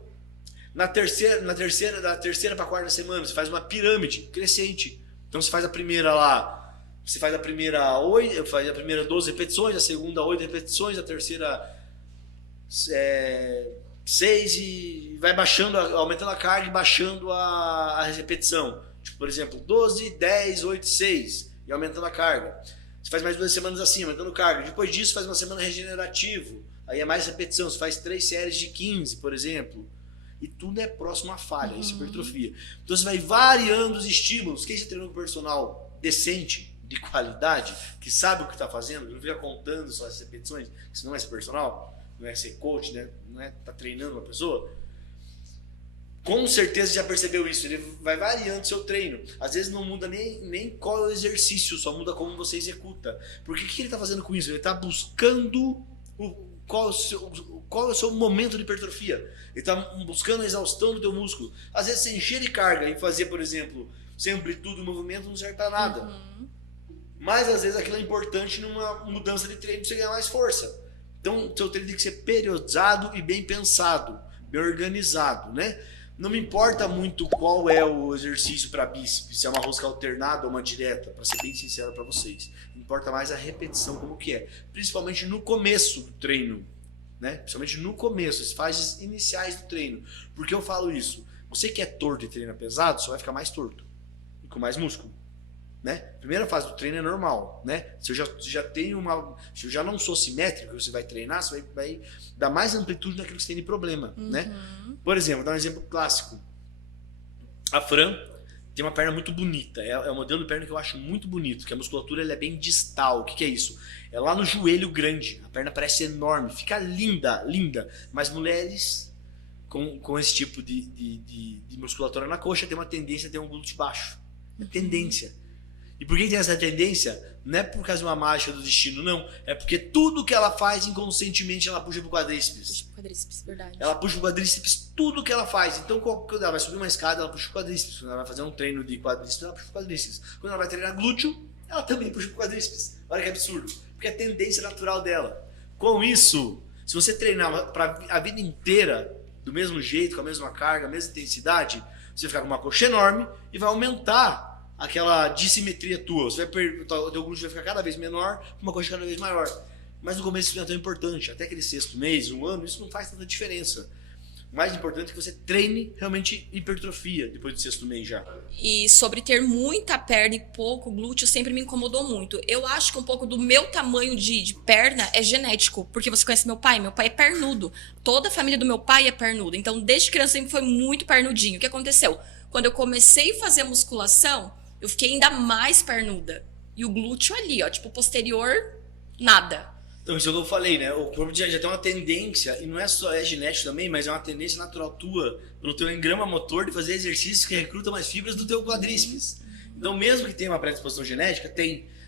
Da terceira para a quarta semana, você faz uma pirâmide crescente. Então você faz a primeira lá. Você faz a primeira 12 repetições, a segunda 8 repetições, a terceira 6 e vai baixando, aumentando a carga e baixando a repetição. Tipo, por exemplo, 12, 10, 8, 6 e aumentando a carga. Você faz mais 2 semanas assim, aumentando carga. Depois disso, faz uma semana regenerativo. Aí é mais repetição. Você faz 3 séries de 15, por exemplo. E tudo é próximo à falha, isso é hipertrofia. Então você vai variando os estímulos. Quem já treinou com personal decente, de qualidade, que sabe o que está fazendo, não fica contando só as repetições, isso não é ser personal, não é ser coach, né? Não é estar treinando uma pessoa. Com certeza já percebeu isso, ele vai variando seu treino. Às vezes não muda nem qual é o exercício, só muda como você executa. Porque o que ele está fazendo com isso? Ele está buscando qual é o seu momento de hipertrofia. Ele está buscando a exaustão do teu músculo. Às vezes sem encher de carga e fazer, por exemplo, sem amplitude do movimento não serve para nada. Mas às vezes aquilo é importante numa mudança de treino para você ganhar mais força. Então o seu treino tem que ser periodizado e bem pensado, bem organizado, né? Não me importa muito qual é o exercício para bíceps, se é uma rosca alternada ou uma direta, para ser bem sincero para vocês. Importa mais a repetição como que é, principalmente no começo do treino, né? Principalmente no começo, as fases iniciais do treino. Por que eu falo isso? Você que é torto e treina pesado, só vai ficar mais torto e com mais músculo, né? Primeira fase do treino é normal, né? Se eu já não sou simétrico, você vai treinar, você vai dar mais amplitude naquilo que você tem de problema, né? Por exemplo, vou dar um exemplo clássico. A Fran tem uma perna muito bonita, é um modelo de perna que eu acho muito bonito, que a musculatura ela é bem distal. O que é isso? É lá no joelho grande, a perna parece enorme, fica linda, linda, mas mulheres com esse tipo de musculatura na coxa tem uma tendência a ter um glúteo baixo, é tendência. E por que tem essa tendência? Não é por causa de uma mágica do destino, não. É porque tudo que ela faz, inconscientemente, ela puxa pro quadríceps. Puxa pro quadríceps, verdade. Ela puxa pro quadríceps tudo que ela faz. Então, quando ela vai subir uma escada, ela puxa pro quadríceps. Quando ela vai fazer um treino de quadríceps, ela puxa pro quadríceps. Quando ela vai treinar glúteo, ela também puxa pro quadríceps. Olha que absurdo. Porque é a tendência natural dela. Com isso, se você treinar a vida inteira do mesmo jeito, com a mesma carga, a mesma intensidade, você vai ficar com uma coxa enorme e vai aumentar aquela dissimetria tua. O teu glúteo vai ficar cada vez menor, uma coxa cada vez maior. Mas no começo isso não é tão importante. Até aquele 6º mês, 1 ano, isso não faz tanta diferença. O mais importante é que você treine realmente hipertrofia depois do 6º mês já. E sobre ter muita perna e pouco glúteo sempre me incomodou muito. Eu acho que um pouco do meu tamanho de perna é genético, porque você conhece meu pai é pernudo. Toda a família do meu pai é pernuda. Então, desde criança sempre foi muito pernudinho. O que aconteceu? Quando eu comecei a fazer musculação, eu fiquei ainda mais pernuda. E o glúteo ali, ó, tipo, posterior, nada. Então, isso é o que eu falei, né? O corpo já tem uma tendência, e não é só genético também, mas é uma tendência natural tua, pelo teu engrama motor, de fazer exercícios que recrutam mais fibras do teu quadríceps. Então, mesmo que tenha uma predisposição genética,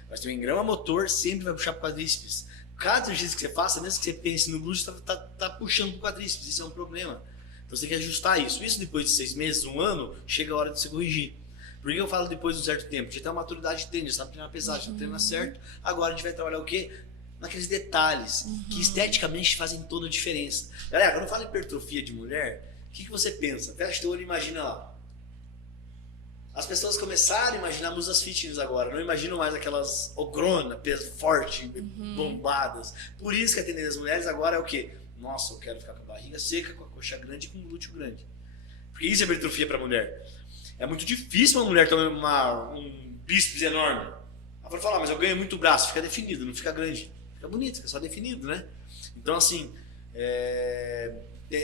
mas teu engrama motor sempre vai puxar pro quadríceps. Cada exercício que você faça, mesmo que você pense no glúteo, tá puxando pro quadríceps. Isso é um problema. Então, você tem que ajustar isso. Isso depois de 6 meses, 1 ano, chega a hora de você corrigir. Por que eu falo depois de um certo tempo? Já tem uma maturidade de treino, já sabe treinar pesado, já treina certo. Agora a gente vai trabalhar o quê? Naqueles detalhes que esteticamente fazem toda a diferença. Galera, quando eu falo hipertrofia de mulher, o que você pensa? Fecha o olho e imagina lá. As pessoas começaram a imaginar musas fitness agora, não imaginam mais aquelas ogrona, forte, bombadas. Por isso que a tendência das mulheres agora é o quê? Nossa, eu quero ficar com a barriga seca, com a coxa grande e com o glúteo grande. Porque isso é hipertrofia para mulher. É muito difícil uma mulher ter um bíceps enorme. Ela pode falar, mas eu ganho muito braço, fica definido, não fica grande. Fica bonito, fica só definido, né? Então, assim,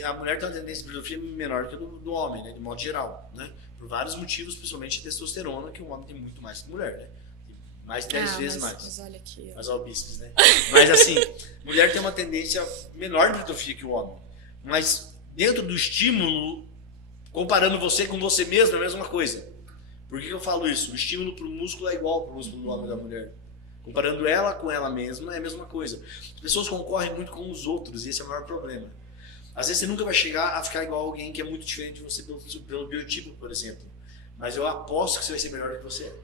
a mulher tem uma tendência de hipertrofia menor que a do homem, né? De modo geral, né? Por vários motivos, principalmente a testosterona, que o homem tem muito mais que a mulher, né? Mais de 10 vezes mais. Mas olha aqui. Mas olha o bíceps, né? Mas, assim, mulher tem uma tendência menor de hipertrofia que o homem. Mas, dentro do estímulo, comparando você com você mesmo, é a mesma coisa. Por que eu falo isso? O estímulo para o músculo é igual para o músculo do homem e da mulher. Comparando ela com ela mesma, é a mesma coisa. As pessoas concorrem muito com os outros, e esse é o maior problema. Às vezes você nunca vai chegar a ficar igual a alguém que é muito diferente de você pelo biotipo, por exemplo. Mas eu aposto que você vai ser melhor do que você é.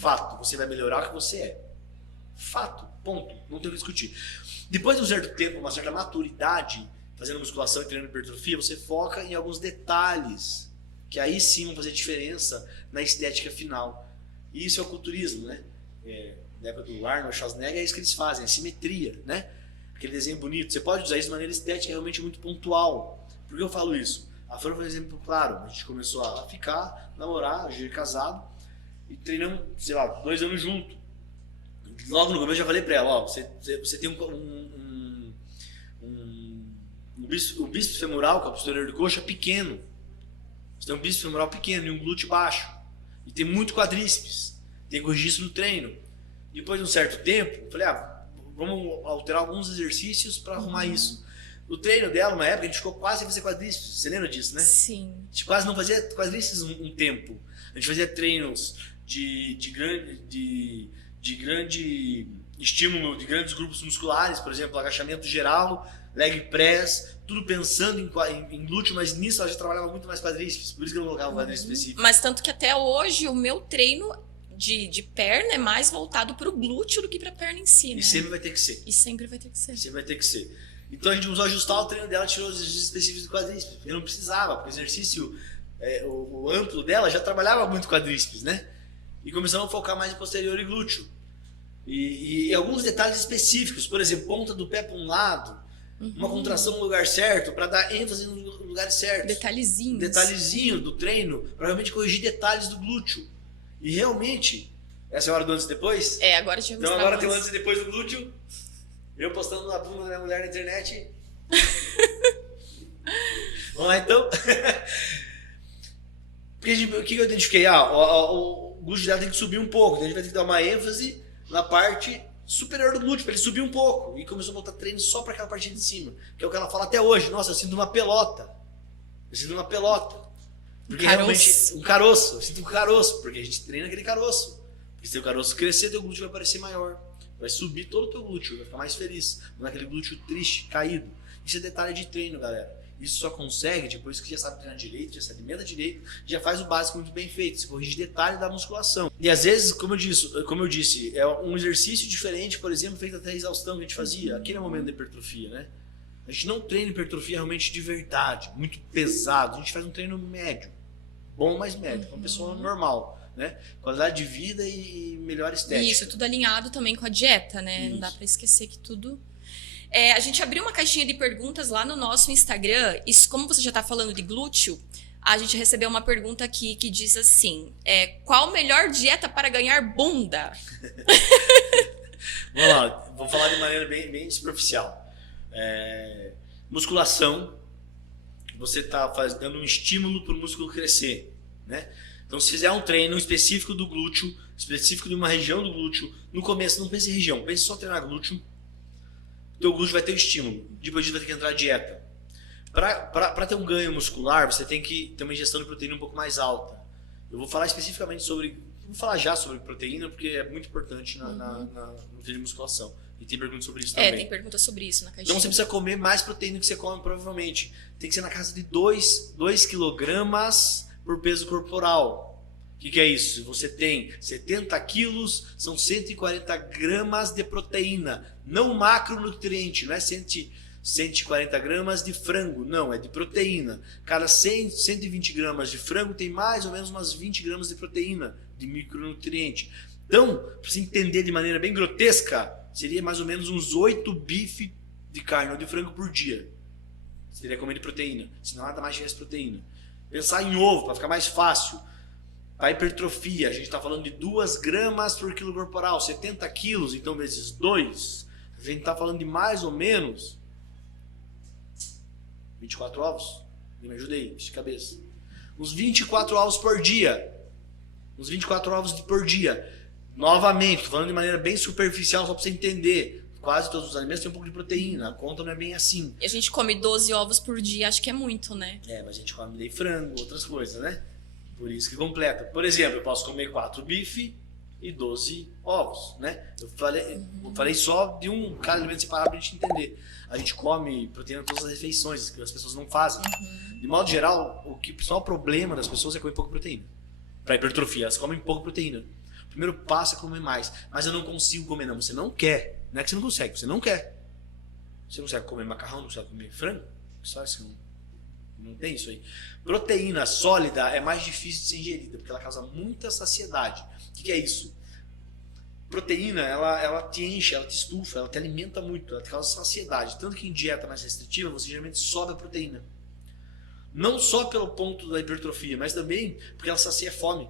Fato, você vai melhorar o que você é. Fato, ponto. Não tem o que discutir. Depois de um certo tempo, uma certa maturidade, fazendo musculação e treinando hipertrofia, você foca em alguns detalhes que aí sim vão fazer diferença na estética final. E isso é o culturismo, né? Na época do Arnold Schwarzenegger, é isso que eles fazem, a simetria, né? Aquele desenho bonito. Você pode usar isso de maneira estética realmente muito pontual. Por que eu falo isso? A Fran foi um exemplo claro. A gente começou a ficar, namorar, a gente casado, e treinamos, sei lá, 2 anos junto. logo no começo eu já falei pra ela, ó, você tem um bíceps femoral, que é o posterior de coxa, pequeno. Você tem um bíceps femoral pequeno e um glúteo baixo. E tem muito quadríceps. Tem que corrigir isso no treino. Depois de um certo tempo, eu falei, vamos alterar alguns exercícios para arrumar isso. O treino dela, uma época, a gente ficou quase sem fazer quadríceps. Você lembra disso, né? Sim. A gente quase não fazia quadríceps um tempo. A gente fazia treinos de grande estímulo, de grandes grupos musculares, por exemplo, agachamento geral, leg press, tudo pensando em glúteo, mas nisso ela já trabalhava muito mais quadríceps, por isso que eu não colocava um quadríceps específico. Mas tanto que até hoje o meu treino de perna é mais voltado para o glúteo do que para a perna em si, né? E sempre vai ter que ser. E sempre vai ter que ser. Sempre vai ter que ser. Então a gente começou a ajustar o treino dela, tirou os exercícios específicos do quadríceps, porque não precisava, porque o exercício o amplo dela já trabalhava muito quadríceps, né? E começamos a focar mais em posterior e glúteo. E alguns detalhes específicos, por exemplo, ponta do pé para um lado, uma contração no lugar certo, para dar ênfase no lugar certo. Detalhezinhos. Detalhezinho do treino, para realmente corrigir detalhes do glúteo. E realmente, essa é a hora do antes e depois? Agora tinha Então agora tem o antes e depois do glúteo. Eu postando na bunda da minha mulher na internet. Vamos lá então? Porque o que eu identifiquei? O glúteo dela tem que subir um pouco, então a gente vai ter que dar uma ênfase na parte superior do glúteo, para ele subir um pouco. E começou a botar treino só para aquela parte de cima, que é o que ela fala até hoje. Nossa, eu sinto uma pelota. Eu sinto uma pelota. Porque realmente, um caroço. Eu sinto um caroço, porque a gente treina aquele caroço. Porque se o caroço crescer, teu glúteo vai parecer maior. Vai subir todo o teu glúteo, vai ficar mais feliz. Não é aquele glúteo triste, caído. Isso é detalhe de treino, galera. Isso só consegue depois que já sabe treinar direito, já se alimenta direito, já faz o básico muito bem feito, você corrige detalhe da musculação. E às vezes, como eu disse, é um exercício diferente, por exemplo, feito até a exaustão que a gente fazia. Aquele é o momento da hipertrofia, né? A gente não treina hipertrofia realmente de verdade, muito pesado. A gente faz um treino médio, bom, mas médio, para uma pessoa normal, né? Qualidade de vida e melhor estética. Isso, tudo alinhado também com a dieta, né? Não dá para esquecer que tudo... a gente abriu uma caixinha de perguntas lá no nosso Instagram. Isso, como você já está falando de glúteo, a gente recebeu uma pergunta aqui que diz assim: qual a melhor dieta para ganhar bunda? Vamos lá, vou falar de maneira bem superficial. Musculação, você está dando um estímulo para o músculo crescer, né? Então, se fizer um treino específico do glúteo, específico de uma região do glúteo, no começo não pense em região, pense só em treinar glúteo. Teu glúteo vai ter o estímulo, depois disso vai ter que entrar a dieta. Para ter um ganho muscular, você tem que ter uma ingestão de proteína um pouco mais alta. Eu vou falar especificamente vou falar já sobre proteína, porque é muito importante no treino de musculação. E tem perguntas sobre isso também. Tem perguntas sobre isso na caixinha. Então você precisa comer mais proteína que você come, provavelmente. Tem que ser na casa de 2 quilogramas por peso corporal. O que é isso? Se você tem 70 quilos, são 140 gramas de proteína. Não macronutriente, não é 140 gramas de frango, não, é de proteína. Cada 120 gramas de frango tem mais ou menos umas 20 gramas de proteína, de micronutriente. Então, para você entender de maneira bem grotesca, seria mais ou menos uns 8 bifes de carne ou de frango por dia. Você teria que comer de proteína, se não nada mais tivesse proteína. Pensar em ovo, para ficar mais fácil. Para hipertrofia, a gente está falando de 2 gramas por quilo corporal, 70 quilos, então vezes 2, a gente está falando de mais ou menos 24 ovos. Me ajuda aí, de cabeça. Uns 24 ovos por dia. Uns 24 ovos por dia. Novamente, estou falando de maneira bem superficial, só para você entender. Quase todos os alimentos têm um pouco de proteína, a conta não é bem assim. E a gente come 12 ovos por dia, acho que é muito, né? Mas a gente come daí frango, outras coisas, né? Por isso que completa. Por exemplo, eu posso comer 4 bife e 12 ovos, né? Eu falei só de cada alimento separado pra gente entender. A gente come proteína em todas as refeições, que as pessoas não fazem. De modo geral, o principal problema das pessoas é comer pouca proteína. Para hipertrofia, elas comem pouca proteína. O primeiro passo é comer mais. Mas eu não consigo comer, não. Você não quer. Não é que você não consegue, você não quer. Você não consegue comer macarrão, não consegue comer frango. Só isso não tem isso aí. Proteína sólida é mais difícil de ser ingerida, porque ela causa muita saciedade. O que é isso? Proteína, ela te enche, ela te estufa, ela te alimenta muito, ela te causa saciedade. Tanto que em dieta mais restritiva, você geralmente sobe a proteína. Não só pelo ponto da hipertrofia, mas também porque ela sacia a fome.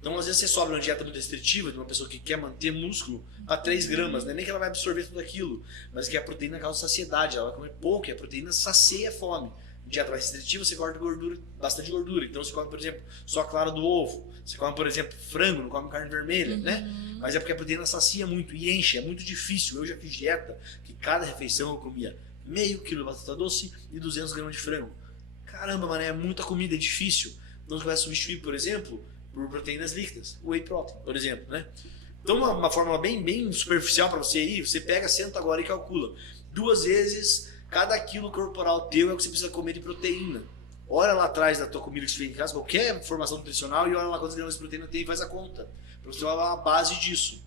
Então, às vezes, você sobe uma dieta muito restritiva de uma pessoa que quer manter músculo para 3 gramas, não é nem que ela vai absorver tudo aquilo, mas que a proteína causa saciedade, ela vai comer pouco e a proteína sacia a fome. Dieta mais restritiva, você corta gordura, bastante gordura. Então, você come, por exemplo, só a clara do ovo. Você come, por exemplo, frango, não come carne vermelha, né? Mas é porque a proteína sacia muito e enche, é muito difícil. Eu já fiz dieta que cada refeição eu comia meio quilo de batata doce e 200 gramas de frango. Caramba, mano, é muita comida, é difícil. Então, você vai substituir, por exemplo, por proteínas líquidas, whey protein, por exemplo, né? Então, uma fórmula bem superficial para você ir, você pega, senta agora e calcula. 2 vezes cada quilo corporal teu é o que você precisa comer de proteína. Olha lá atrás da tua comida que você fez em casa, qualquer formação nutricional, e olha lá quantas gramas de proteína tem e faz a conta. Para você ter uma base disso,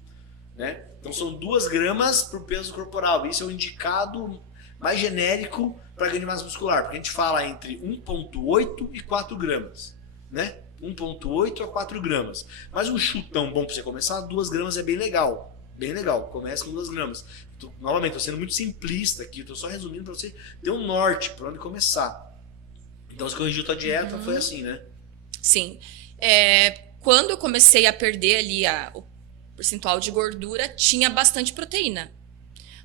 né? Então são 2 gramas por peso corporal. Isso é o indicado mais genérico para ganho de massa muscular, porque a gente fala entre 1,8 e 4 gramas, né? 1,8 a 4 gramas. Mas um chutão bom para você começar, 2 gramas é bem legal. Bem legal, começa com 2 gramas. Novamente, estou sendo muito simplista aqui, estou só resumindo para você ter um norte para onde começar. Então, você corrigiu tua dieta, foi assim, né? Sim. Quando eu comecei a perder ali o percentual de gordura, tinha bastante proteína.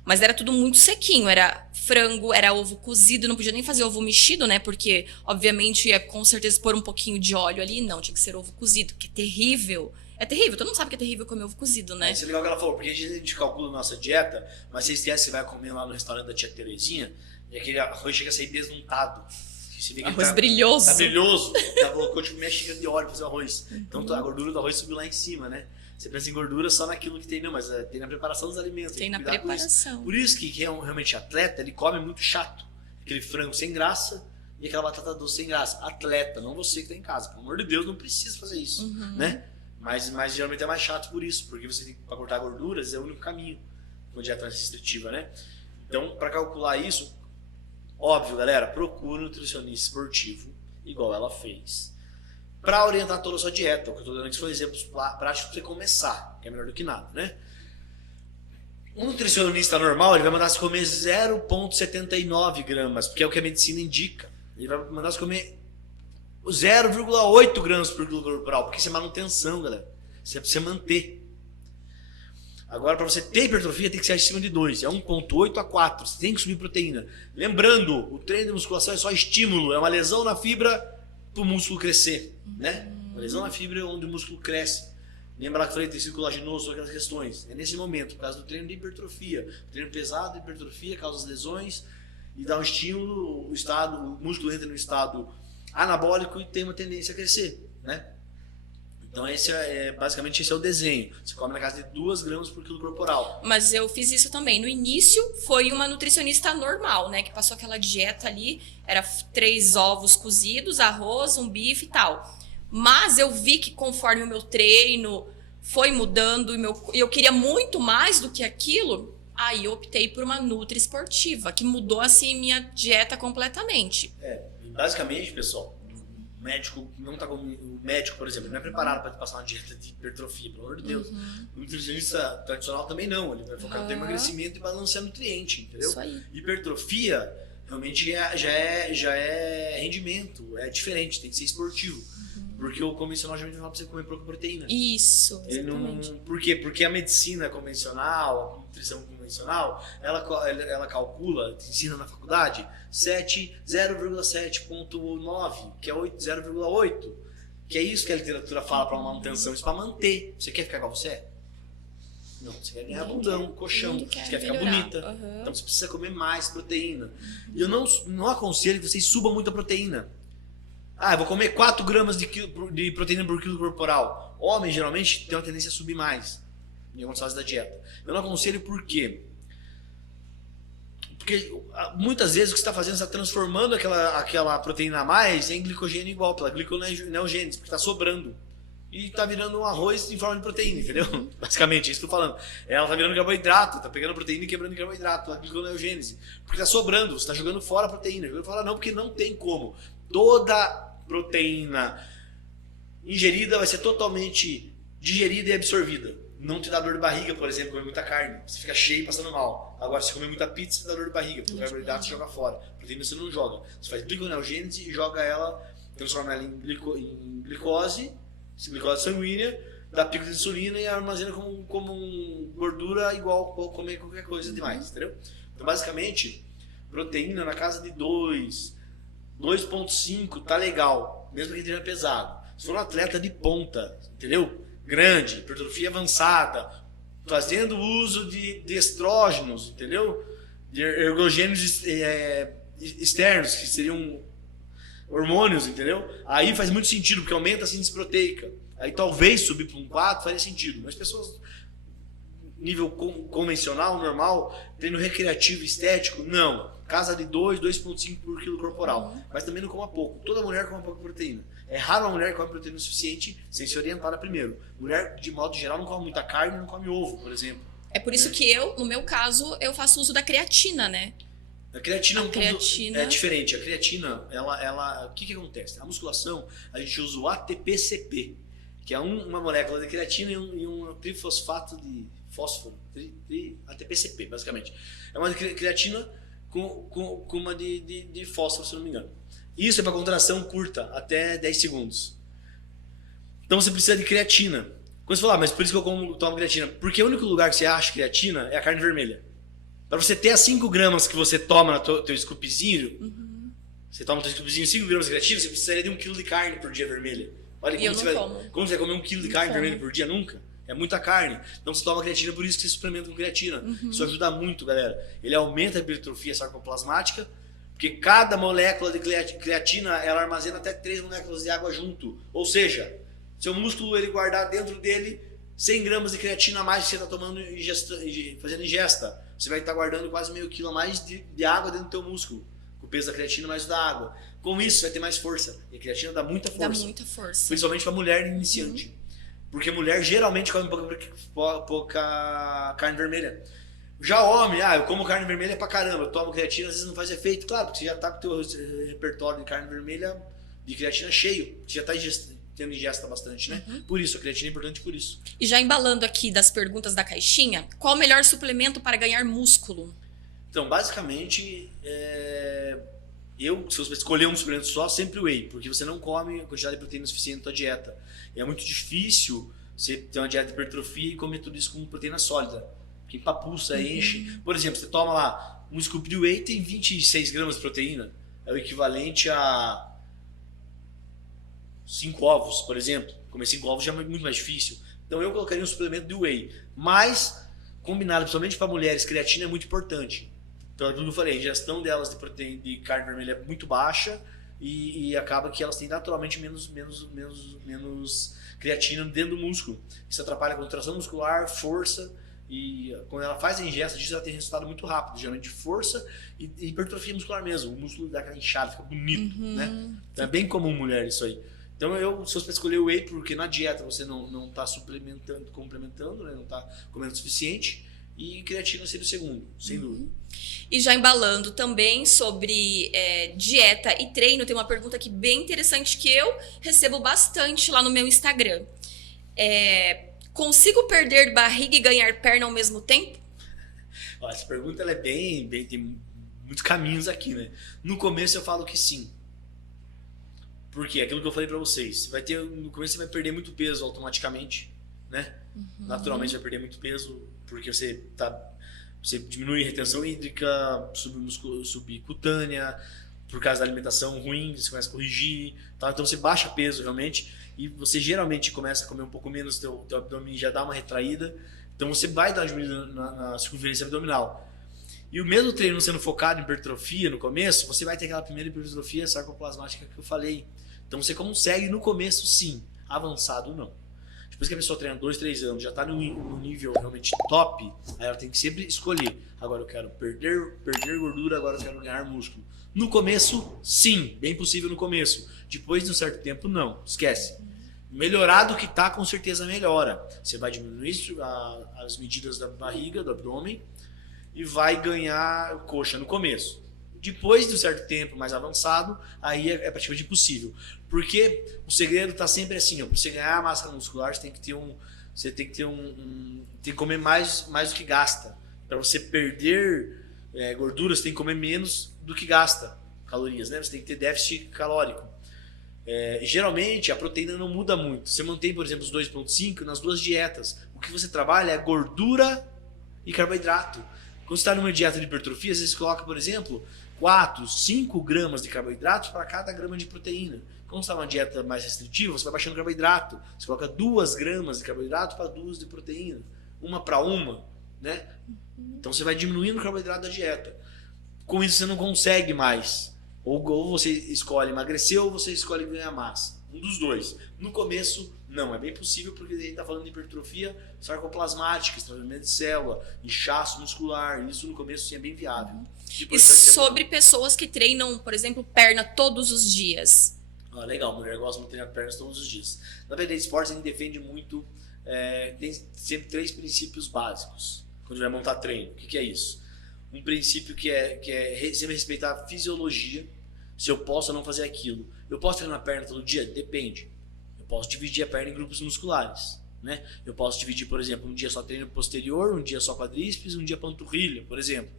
Mas era tudo muito sequinho, era frango, era ovo cozido, não podia nem fazer ovo mexido, né? Porque, obviamente, ia com certeza pôr um pouquinho de óleo ali. Não, tinha que ser ovo cozido, que é terrível. É terrível, todo mundo sabe que é terrível comer ovo cozido, né? Isso é legal que ela falou, porque a gente calcula a nossa dieta, mas você esquece que você vai comer lá no restaurante da tia Terezinha, e aquele arroz chega a ser besuntado. Você vê que arroz brilhoso. Tá brilhoso. Ela colocou tipo meia xícara de óleo pra fazer o arroz. Então a gordura do arroz subiu lá em cima, né? Você pensa em gordura só naquilo que tem, não, mas tem na preparação dos alimentos. Tem na preparação. Por isso que quem é realmente atleta, ele come muito chato. Aquele frango sem graça e aquela batata doce sem graça. Atleta, não você que tá em casa. Pelo amor de Deus, não precisa fazer isso, né? Mas geralmente é mais chato por isso, porque você tem que, para cortar gorduras, é o único caminho com dieta mais restritiva, né? Então, para calcular isso, óbvio, galera, procura um nutricionista esportivo, igual ela fez, para orientar toda a sua dieta. O que eu estou dando aqui são exemplos práticos para você começar, que é melhor do que nada, né? Um nutricionista normal, ele vai mandar você comer 0,79 gramas, porque é o que a medicina indica. Ele vai mandar você comer 0,8 gramas por quilo corporal, porque isso é manutenção, galera. Isso é pra você manter. Agora, para você ter hipertrofia, tem que ser acima de 2. É 1,8 a 4. Você tem que subir proteína. Lembrando, o treino de musculação é só estímulo. É uma lesão na fibra para o músculo crescer, né? Uma lesão na fibra onde o músculo cresce. Lembra lá que eu falei tecido colaginoso, aquelas questões. É nesse momento, por causa do treino de hipertrofia. O treino pesado de hipertrofia causa as lesões e dá um estímulo, o músculo entra no estado anabólico e tem uma tendência a crescer, né? Então basicamente esse é o desenho. Você come na casa de 2 gramas por quilo corporal. Mas eu fiz isso também. No início foi uma nutricionista normal, né? Que passou aquela dieta ali, era 3 ovos cozidos, arroz, um bife e tal. Mas eu vi que conforme o meu treino foi mudando e eu queria muito mais do que aquilo, aí eu optei por uma nutri esportiva, que mudou assim minha dieta completamente. Basicamente, pessoal, o médico não tá com, o médico, por exemplo, não é preparado para te passar uma dieta de hipertrofia, pelo amor de Deus. O nutricionista tradicional também não, ele vai focar no emagrecimento e balancear nutriente, entendeu? Isso aí. Hipertrofia realmente já é rendimento, é diferente, tem que ser esportivo. Porque o convencional geralmente fala pra você comer pouca proteína. Isso, exatamente. Por quê? Porque a medicina convencional, a nutrição convencional, ela calcula, te ensina na faculdade, 0,7.9, que é 0,8. Que é isso que a literatura fala para uma manutenção, isso para manter. Você quer ficar igual você é? Não, você quer ganhar bundão, colchão, você quer ficar bonita. Então você precisa comer mais proteína. E eu não aconselho que vocês subam muita proteína. Eu vou comer 4 gramas de proteína por quilo corporal. Homem, geralmente, tem uma tendência a subir mais em algumas fases da dieta. Eu não aconselho por quê? Porque muitas vezes o que você está fazendo, você está transformando aquela proteína a mais em glicogênio igual, pela gliconeogênese, porque está sobrando. E está virando um arroz em forma de proteína, entendeu? Basicamente, é isso que eu estou falando. Ela está virando carboidrato, está pegando proteína e quebrando carboidrato, a gliconeogênese. Porque está sobrando, você está jogando fora a proteína. Jogando fora não, porque não tem como. Toda proteína ingerida vai ser totalmente digerida e absorvida. Não te dá dor de barriga, por exemplo, comer muita carne. Você fica cheio passando mal. Agora, se comer muita pizza, dá dor de barriga, porque o carboidrato você joga fora. Proteína você não joga. Você faz gliconeogênese e joga ela, transforma ela em glicose glicose sanguínea, dá pico de insulina e armazena como gordura igual a comer qualquer coisa demais, entendeu? Então, basicamente, proteína na casa de 2,5 tá legal, mesmo que esteja pesado. Se for um atleta de ponta, entendeu? Grande, hipertrofia avançada, fazendo uso de estrógenos, entendeu? De ergogênios externos, que seriam hormônios, entendeu? Aí faz muito sentido, porque aumenta a síntese proteica. Aí talvez subir para um 4 faria sentido. Mas pessoas nível convencional, normal, treino recreativo, estético, não. Casa de 2,5 por quilo corporal. Mas também não coma pouco. Toda mulher come pouca proteína. É raro uma mulher que come proteína o suficiente sem se orientar primeiro. Mulher, de modo geral, não come muita carne, não come ovo, por exemplo. É por isso que no meu caso, eu faço uso da creatina, né? A creatina, creatina é diferente. A creatina, o que acontece? Na musculação, a gente usa o ATP-CP, que é uma molécula de creatina e um trifosfato de fósforo, ATP-CP, basicamente. É uma creatina com uma de fósforo, se não me engano. Isso é para contração curta, até 10 segundos. Então você precisa de creatina. Quando você fala, mas por isso que eu tomo creatina, porque o único lugar que você acha creatina é a carne vermelha. Para você ter as 5 gramas que você toma no teu scoopzinho, você toma no teu scoopzinho 5 gramas de creatina, você precisaria de 1 kg de carne por dia vermelha. Olha como você vai comer 1 kg de carne vermelha por dia? Nunca. É muita carne. Então você toma creatina, por isso que você suplementa com creatina. Isso ajuda muito, galera. Ele aumenta a hipertrofia sarcoplasmática, porque cada molécula de creatina, ela armazena até 3 moléculas de água junto. Ou seja, seu músculo, ele guardar dentro dele 100 gramas de creatina a mais que você está tomando, fazendo ingesta. Você vai estar guardando quase meio quilo a mais de água dentro do teu músculo. Com o peso da creatina mais o da água. Com isso, você vai ter mais força. E a creatina dá muita força. Dá muita força. Principalmente para mulher iniciante. Porque mulher geralmente come pouca carne vermelha. Já homem, eu como carne vermelha pra caramba, eu tomo creatina, às vezes não faz efeito. Claro, porque você já tá com o teu repertório de carne vermelha, de creatina cheio. Você já tá tendo ingesta bastante, né? Por isso, a creatina é importante por isso. E já embalando aqui das perguntas da caixinha, qual o melhor suplemento para ganhar músculo? Então, basicamente, se você escolher um suplemento só, sempre whey, porque você não come a quantidade de proteína suficiente na tua dieta. E é muito difícil você ter uma dieta de hipertrofia e comer tudo isso com proteína sólida. Que empapuça, enche. Por exemplo, você toma lá um scoop de whey, tem 26 gramas de proteína. É o equivalente a 5 ovos, por exemplo. Comer 5 ovos já é muito mais difícil. Então eu colocaria um suplemento de whey. Mas, combinado, principalmente para mulheres, creatina é muito importante. Então, tudo que eu falei, a ingestão delas de proteína de carne vermelha é muito baixa e acaba que elas têm naturalmente menos creatina dentro do músculo. Isso atrapalha a contração muscular, força. E quando ela faz a ingesta disso, ela tem resultado muito rápido, geralmente de força e hipertrofia muscular mesmo. O músculo dá aquela inchada, fica bonito, né? Então é bem comum mulher isso aí. Então se fosse para escolher o whey, porque na dieta você não está complementando, né? Não está comendo o suficiente, e creatina seria o segundo, sem dúvida. E já embalando também sobre dieta e treino, tem uma pergunta aqui bem interessante que eu recebo bastante lá no meu Instagram. Consigo perder barriga e ganhar perna ao mesmo tempo? Essa pergunta ela é bem, tem muitos caminhos aqui, né? No começo eu falo que sim. Porque aquilo que eu falei pra vocês, no começo você vai perder muito peso automaticamente, né? Naturalmente vai perder muito peso, porque você diminui a retenção hídrica, subcutânea, por causa da alimentação ruim, você começa a corrigir, tá? Então você baixa peso realmente, e você geralmente começa a comer um pouco menos, teu abdômen já dá uma retraída, então você vai dar uma diminuída na circunferência abdominal. E o mesmo treino sendo focado em hipertrofia no começo, você vai ter aquela primeira hipertrofia sarcoplasmática que eu falei. Então você consegue no começo sim, avançado não. Depois que a pessoa treina 2, 3 anos, já está no nível realmente top, aí ela tem que sempre escolher. Agora eu quero perder gordura, agora eu quero ganhar músculo. No começo, sim, bem possível no começo. Depois de um certo tempo, não, esquece. Melhorado que tá, com certeza melhora. Você vai diminuir as medidas da barriga, do abdômen, e vai ganhar coxa no começo. Depois de um certo tempo mais avançado, aí é praticamente impossível. Porque o segredo está sempre assim, para você ganhar massa muscular, você tem que comer mais do que gasta. Para você perder gordura, você tem que comer menos do que gasta calorias, né? Você tem que ter déficit calórico. Geralmente a proteína não muda muito. Você mantém, por exemplo, os 2,5 nas duas dietas. O que você trabalha é gordura e carboidrato. Quando você está numa dieta de hipertrofia, às vezes coloca, por exemplo, 4, 5 gramas de carboidratos para cada grama de proteína. Quando você está numa dieta mais restritiva, você vai baixando carboidrato. Você coloca 2 gramas de carboidrato para 2 de proteína. Uma para uma, né? Então você vai diminuindo o carboidrato da dieta. Com isso você não consegue mais. Ou você escolhe emagrecer ou você escolhe ganhar massa. Um dos dois. No começo, não. É bem possível porque a gente está falando de hipertrofia sarcoplasmática, estrangulamento de célula, inchaço muscular. Isso no começo sim é bem viável. E sobre pessoas que treinam, por exemplo, perna todos os dias. Legal, mulher gosta de treinar pernas todos os dias. Na verdade, esportes a gente defende muito, tem sempre 3 princípios básicos quando vai montar treino. O que é isso? Um princípio que é sempre respeitar a fisiologia. Se eu posso ou não fazer aquilo. Eu posso treinar a perna todo dia? Depende. Eu posso dividir a perna em grupos musculares, né? Eu posso dividir, por exemplo, um dia só treino posterior, um dia só quadríceps, um dia panturrilha, por exemplo.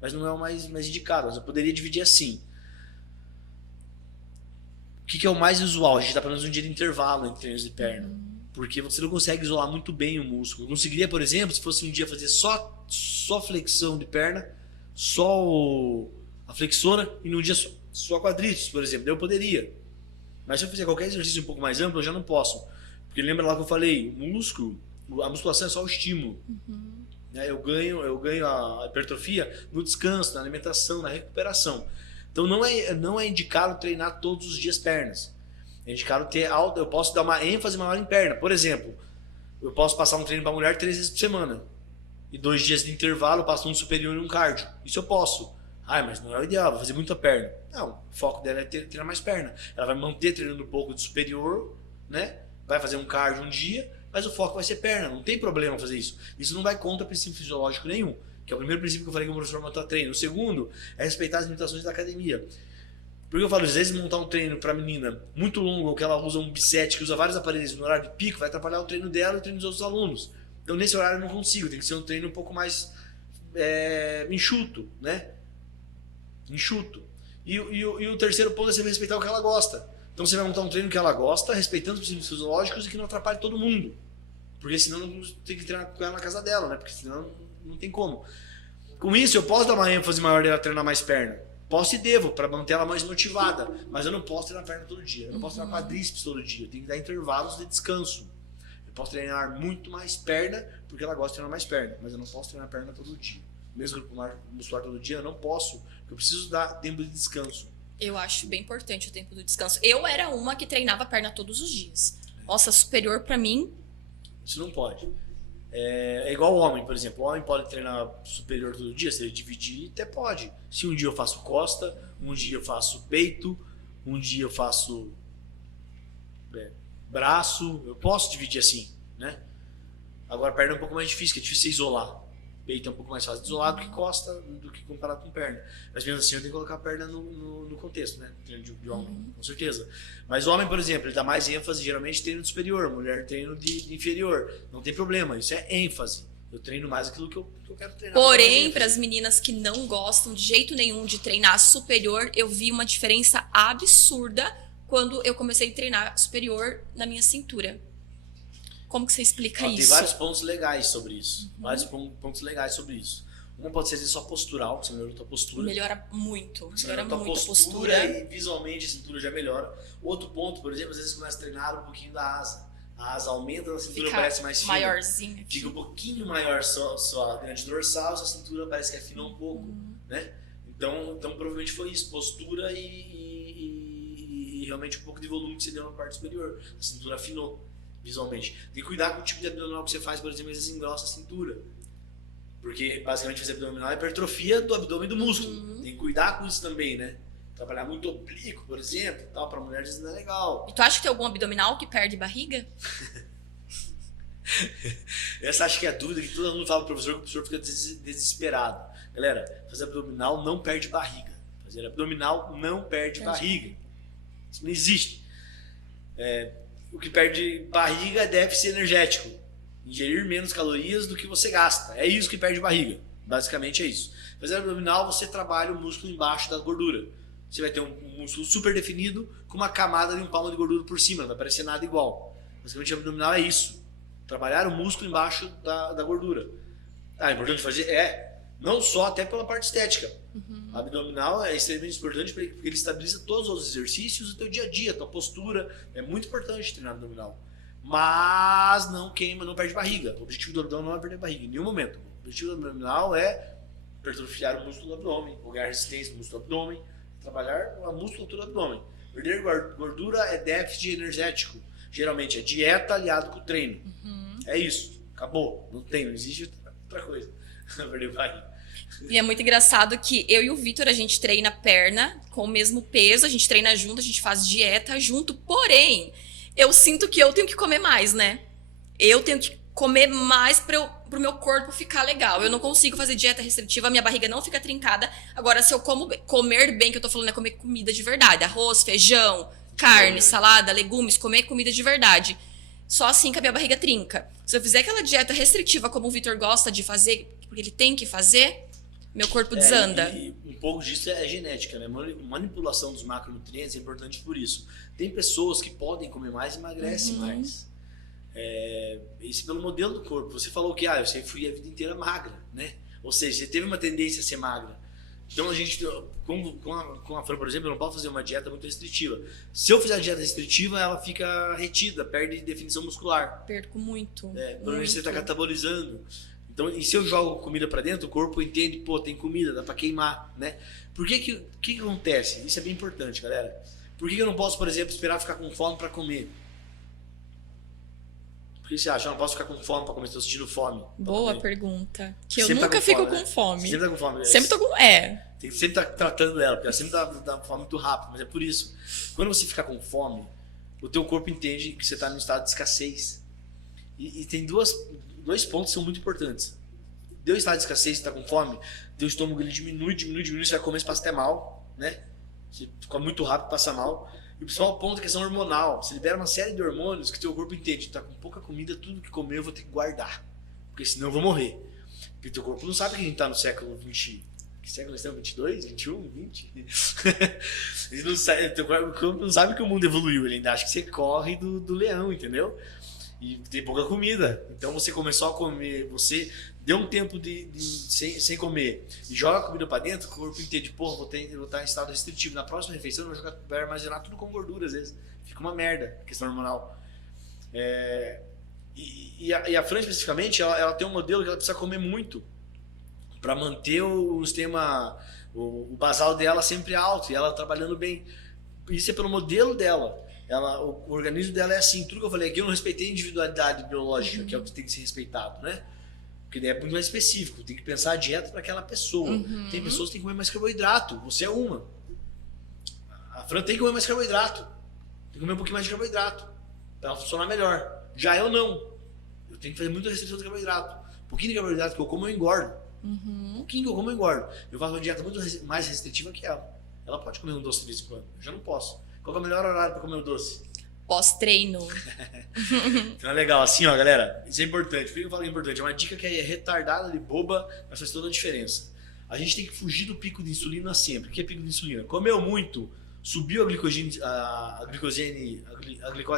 Mas não é o mais indicado. Mas eu poderia dividir assim. O que é o mais usual? A gente está falando de um dia de intervalo entre treinos de perna. Porque você não consegue isolar muito bem o músculo. Eu conseguiria, por exemplo, se fosse um dia fazer só flexão de perna, só a flexora, e num dia só quadríceps, por exemplo. Eu poderia. Mas se eu fizer qualquer exercício um pouco mais amplo, eu já não posso. Porque lembra lá que eu falei, o músculo, a musculação é só o estímulo. Eu ganho a hipertrofia no descanso, na alimentação, na recuperação. Então não é indicado treinar todos os dias pernas. É indicado eu posso dar uma ênfase maior em perna. Por exemplo, eu posso passar um treino para mulher 3 vezes por semana. E 2 dias de intervalo eu passo um superior e um cardio. Isso eu posso. Mas não é o ideal, vou fazer muita perna. Não, o foco dela é treinar mais perna. Ela vai manter treinando um pouco de superior, né? Vai fazer um cardio um dia, mas o foco vai ser perna. Não tem problema fazer isso. Isso não vai contra princípio fisiológico nenhum. Que é o primeiro princípio que eu falei que o professor montar treino. O segundo é respeitar as limitações da academia. Porque eu falo, às vezes montar um treino para menina muito longo, ou que ela usa um bisete, que usa vários aparelhos no horário de pico, vai atrapalhar o treino dela e o treino dos outros alunos. Então nesse horário eu não consigo, tem que ser um treino um pouco mais enxuto, né? Enxuto. E o terceiro ponto é você respeitar o que ela gosta. Então você vai montar um treino que ela gosta, respeitando os princípios fisiológicos e que não atrapalhe todo mundo. Porque senão não tem que treinar com ela na casa dela, né? Porque senão não tem como. Com isso eu posso dar uma ênfase maior dela treinar mais perna. Posso e devo, para manter ela mais motivada. Mas eu não posso treinar perna todo dia. Eu não posso treinar quadríceps todo dia. Eu tenho que dar intervalos de descanso. Eu posso treinar muito mais perna, porque ela gosta de treinar mais perna. Mas eu não posso treinar perna todo dia. Mesmo grupo muscular todo dia, eu não posso. Porque eu preciso dar tempo de descanso. Eu acho bem importante o tempo do descanso. Eu era uma que treinava perna todos os dias. Nossa, superior para mim... Isso não pode. É igual o homem, por exemplo. O homem pode treinar superior todo dia, se ele dividir, até pode. Se um dia eu faço costa, um dia eu faço peito, um dia eu faço braço, eu posso dividir assim, né? Agora perna é um pouco mais difícil, que é difícil você isolar. Peito é um pouco mais fácil de isolar do que costa, do que comparado com perna. Mas mesmo assim eu tenho que colocar a perna no contexto, né? Treino de homem, com certeza. Mas o homem, por exemplo, ele dá mais ênfase geralmente treino de superior, mulher treino de inferior. Não tem problema, isso é ênfase. Eu treino mais aquilo que eu quero treinar. Porém, para as meninas que não gostam de jeito nenhum de treinar superior, eu vi uma diferença absurda quando eu comecei a treinar superior na minha cintura. Como que você explica isso? Tem vários pontos legais sobre isso. Vários pontos legais sobre isso. Uma pode ser só postural, você melhora a tua postura. Melhora muito. Melhora muito a postura. E visualmente a cintura já melhora. Outro ponto, por exemplo, às vezes começa a treinar um pouquinho da asa. A asa aumenta, a cintura parece mais fina. Maiorzinha. Fica um pouquinho maior só a grande dorsal, a cintura parece que afinou um pouco, né? Então provavelmente foi isso, postura e realmente um pouco de volume que você deu na parte superior. A cintura afinou visualmente. Tem que cuidar com o tipo de abdominal que você faz, por exemplo, às vezes engrossa a cintura. Porque basicamente fazer abdominal é hipertrofia do abdômen e do músculo. Tem que cuidar com isso também, né? Trabalhar muito oblíquo, por exemplo, tal, para mulher às vezes não é legal. E tu acha que tem algum abdominal que perde barriga? Essa acho que é a dúvida que todo mundo fala pro professor, que o professor fica desesperado. Galera, fazer abdominal não perde barriga. Fazer abdominal não perde barriga. Isso não existe. O que perde barriga é déficit energético. Ingerir menos calorias do que você gasta. É isso que perde barriga. Basicamente é isso. Fazer abdominal, você trabalha o músculo embaixo da gordura. você vai ter um músculo super definido com uma camada de um palmo de gordura por cima, não vai parecer nada igual. Basicamente, abdominal é isso. Trabalhar o músculo embaixo da gordura. É importante fazer? Não só até pela parte estética. O abdominal é extremamente importante porque ele estabiliza todos os exercícios do teu dia a dia, tua postura. É muito importante treinar abdominal. Mas não queima, não perde barriga. O objetivo do abdômen não é perder barriga em nenhum momento. O objetivo do abdominal é hipertrofiar o músculo do abdômen, ganhar resistência do músculo do abdômen, trabalhar a musculatura do abdômen. Perder gordura é déficit energético. Geralmente é dieta aliado com o treino. É isso. Acabou. Não existe outra coisa. Perder barriga. E é muito engraçado que eu e o Vitor, a gente treina perna com o mesmo peso, a gente treina junto, a gente faz dieta junto, porém, eu sinto que eu tenho que comer mais, né? Eu tenho que comer mais pro meu corpo ficar legal. Eu não consigo fazer dieta restritiva, minha barriga não fica trincada. Agora, se eu comer bem, que eu tô falando é comer comida de verdade, arroz, feijão, carne, salada, legumes, comer comida de verdade. Só assim que a minha barriga trinca. Se eu fizer aquela dieta restritiva como o Vitor gosta de fazer, porque ele tem que fazer, meu corpo desanda. E um pouco disso é genética, né? Manipulação dos macronutrientes é importante por isso. Tem pessoas que podem comer mais e emagrecem mais. Isso pelo modelo do corpo. Você falou que eu sempre fui a vida inteira magra, né? Ou seja, você teve uma tendência a ser magra. Então a gente, com a Fran, por exemplo, eu não posso fazer uma dieta muito restritiva. Se eu fizer a dieta restritiva, ela fica retida, perde definição muscular. Perco muito. Provavelmente você está catabolizando. Então, e se eu jogo comida para dentro, o corpo entende, tem comida, dá para queimar, né? Por que acontece? Isso é bem importante, galera. Por que eu não posso, por exemplo, esperar ficar com fome para comer? Por que você acha? Eu não posso ficar com fome para comer, estou sentindo fome. Boa pergunta. Que eu sempre nunca fico com fome. Você sempre tá com fome. Sempre tô com... Tem que sempre estar tratando ela, porque ela sempre dá fome muito rápido. Mas é por isso. Quando você ficar com fome, o teu corpo entende que você está num estado de escassez. E tem dois pontos que são muito importantes. Deu estado de escassez, você está com fome, teu estômago ele diminui, você vai comer, você passa até mal, né? Você come muito rápido, passa mal. E o principal ponto é a questão hormonal. Você libera uma série de hormônios que teu corpo entende. Tá com pouca comida, tudo que comer eu vou ter que guardar. Porque senão eu vou morrer. Porque teu corpo não sabe que a gente tá no século 20. Que século nós estamos? 22, 21, 20? Ele não sabe, teu corpo não sabe que o mundo evoluiu. Ele ainda acha que você corre do leão, entendeu? E tem pouca comida. Então você começou a comer, você deu um tempo sem comer e joga a comida para dentro, o corpo entende, vou estar em estado restritivo. Na próxima refeição eu vou armazenar tudo com gordura, às vezes. Fica uma merda, questão hormonal. E a Fran, especificamente, ela tem um modelo que ela precisa comer muito para manter o sistema, o basal dela sempre alto e ela trabalhando bem. Isso é pelo modelo dela. O organismo dela é assim, tudo que eu falei aqui, eu não respeitei a individualidade biológica, que é o que tem que ser respeitado, né? Porque daí é muito mais específico, tem que pensar a dieta para aquela pessoa. Tem pessoas que têm que comer mais carboidrato, você é uma. A Fran tem que comer mais carboidrato, tem que comer um pouquinho mais de carboidrato, para ela funcionar melhor. Já eu não, eu tenho que fazer muita restrição de carboidrato. Um pouquinho de carboidrato que eu como, eu engordo. Um pouquinho que eu como, eu engordo. Eu faço uma dieta muito mais restritiva que ela. Ela pode comer um doce de vez em quando, eu já não posso. Qual é o melhor horário para comer o doce? Pós-treino. Então é legal, assim, ó, galera, isso é importante. Por que eu falo que é importante? É uma dica que é retardada de boba, mas faz toda a diferença. A gente tem que fugir do pico de insulina sempre. O que é pico de insulina? Comeu muito, subiu a glicose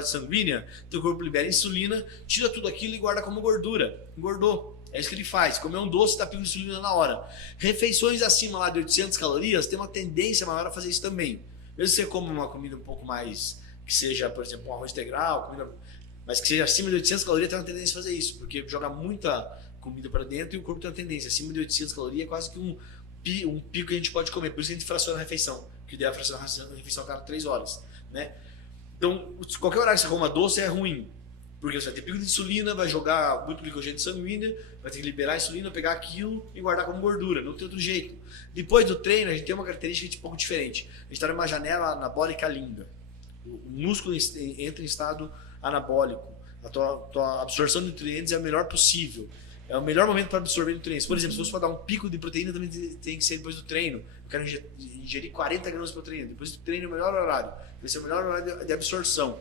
sanguínea, teu corpo libera insulina, tira tudo aquilo e guarda como gordura. Engordou. É isso que ele faz. Comer um doce dá pico de insulina na hora. Refeições acima lá de 800 calorias tem uma tendência maior a fazer isso também. Mesmo que você come uma comida um pouco mais, que seja, por exemplo, um arroz integral, mas que seja acima de 800 calorias, tem uma tendência a fazer isso, porque joga muita comida para dentro e o corpo tem uma tendência. Acima de 800 calorias é quase que um pico que a gente pode comer, por isso que a gente fraciona a refeição, que deve fracionar a refeição a cada 3 horas, né? Então, qualquer horário que você coma doce é ruim, porque você vai ter pico de insulina, vai jogar muito glicogênio sanguíneo, vai ter que liberar a insulina, pegar aquilo e guardar como gordura, não tem outro jeito. Depois do treino, a gente tem uma característica um pouco diferente. A gente está numa janela anabólica linda. O músculo entra em estado anabólico. A tua absorção de nutrientes é a melhor possível. É o melhor momento para absorver nutrientes. Por exemplo, se você for dar um pico de proteína, também tem que ser depois do treino. Eu quero ingerir 40 gramas de proteína. Depois do treino é o melhor horário. Vai ser o melhor horário de absorção.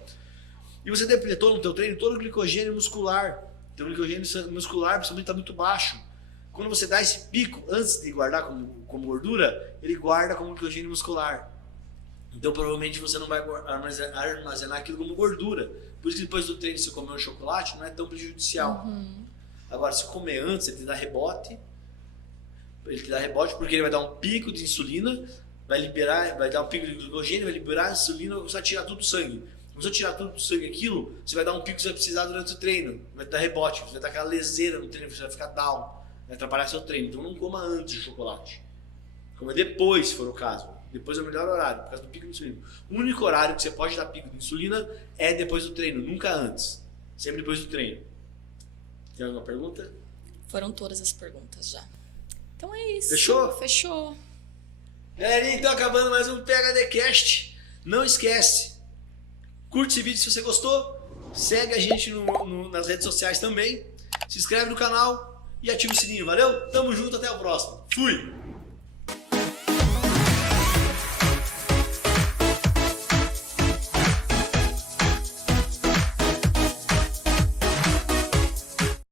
E você depletou no teu treino todo o glicogênio muscular. Então o glicogênio muscular principalmente está muito baixo. Quando você dá esse pico, antes de guardar como gordura, ele guarda como glicogênio muscular. Então provavelmente você não vai armazenar aquilo como gordura. Por isso que depois do treino você comer um chocolate não é tão prejudicial. Agora, se comer antes, ele te dá rebote. Ele te dá rebote porque ele vai dar um pico de insulina, vai dar um pico de glicogênio, vai liberar a insulina, vai começar a tirar tudo do sangue. Se você tirar tudo do sangue aquilo, você vai dar um pico que você vai precisar durante o treino. Vai te dar rebote, você vai dar aquela leseira no treino, você vai ficar down, vai atrapalhar seu treino. Então não coma antes o chocolate. Coma depois, se for o caso. Depois é o melhor horário, por causa do pico de insulina. O único horário que você pode dar pico de insulina é depois do treino, nunca antes. Sempre depois do treino. Tem alguma pergunta? Foram todas as perguntas já. Então é isso. Fechou? Fechou. Galerinha, então acabando mais um PHD Cast. Não esquece, curte esse vídeo se você gostou. Segue a gente nas redes sociais também. Se inscreve no canal e ativa o sininho. Valeu? Tamo junto, até o próximo. Fui!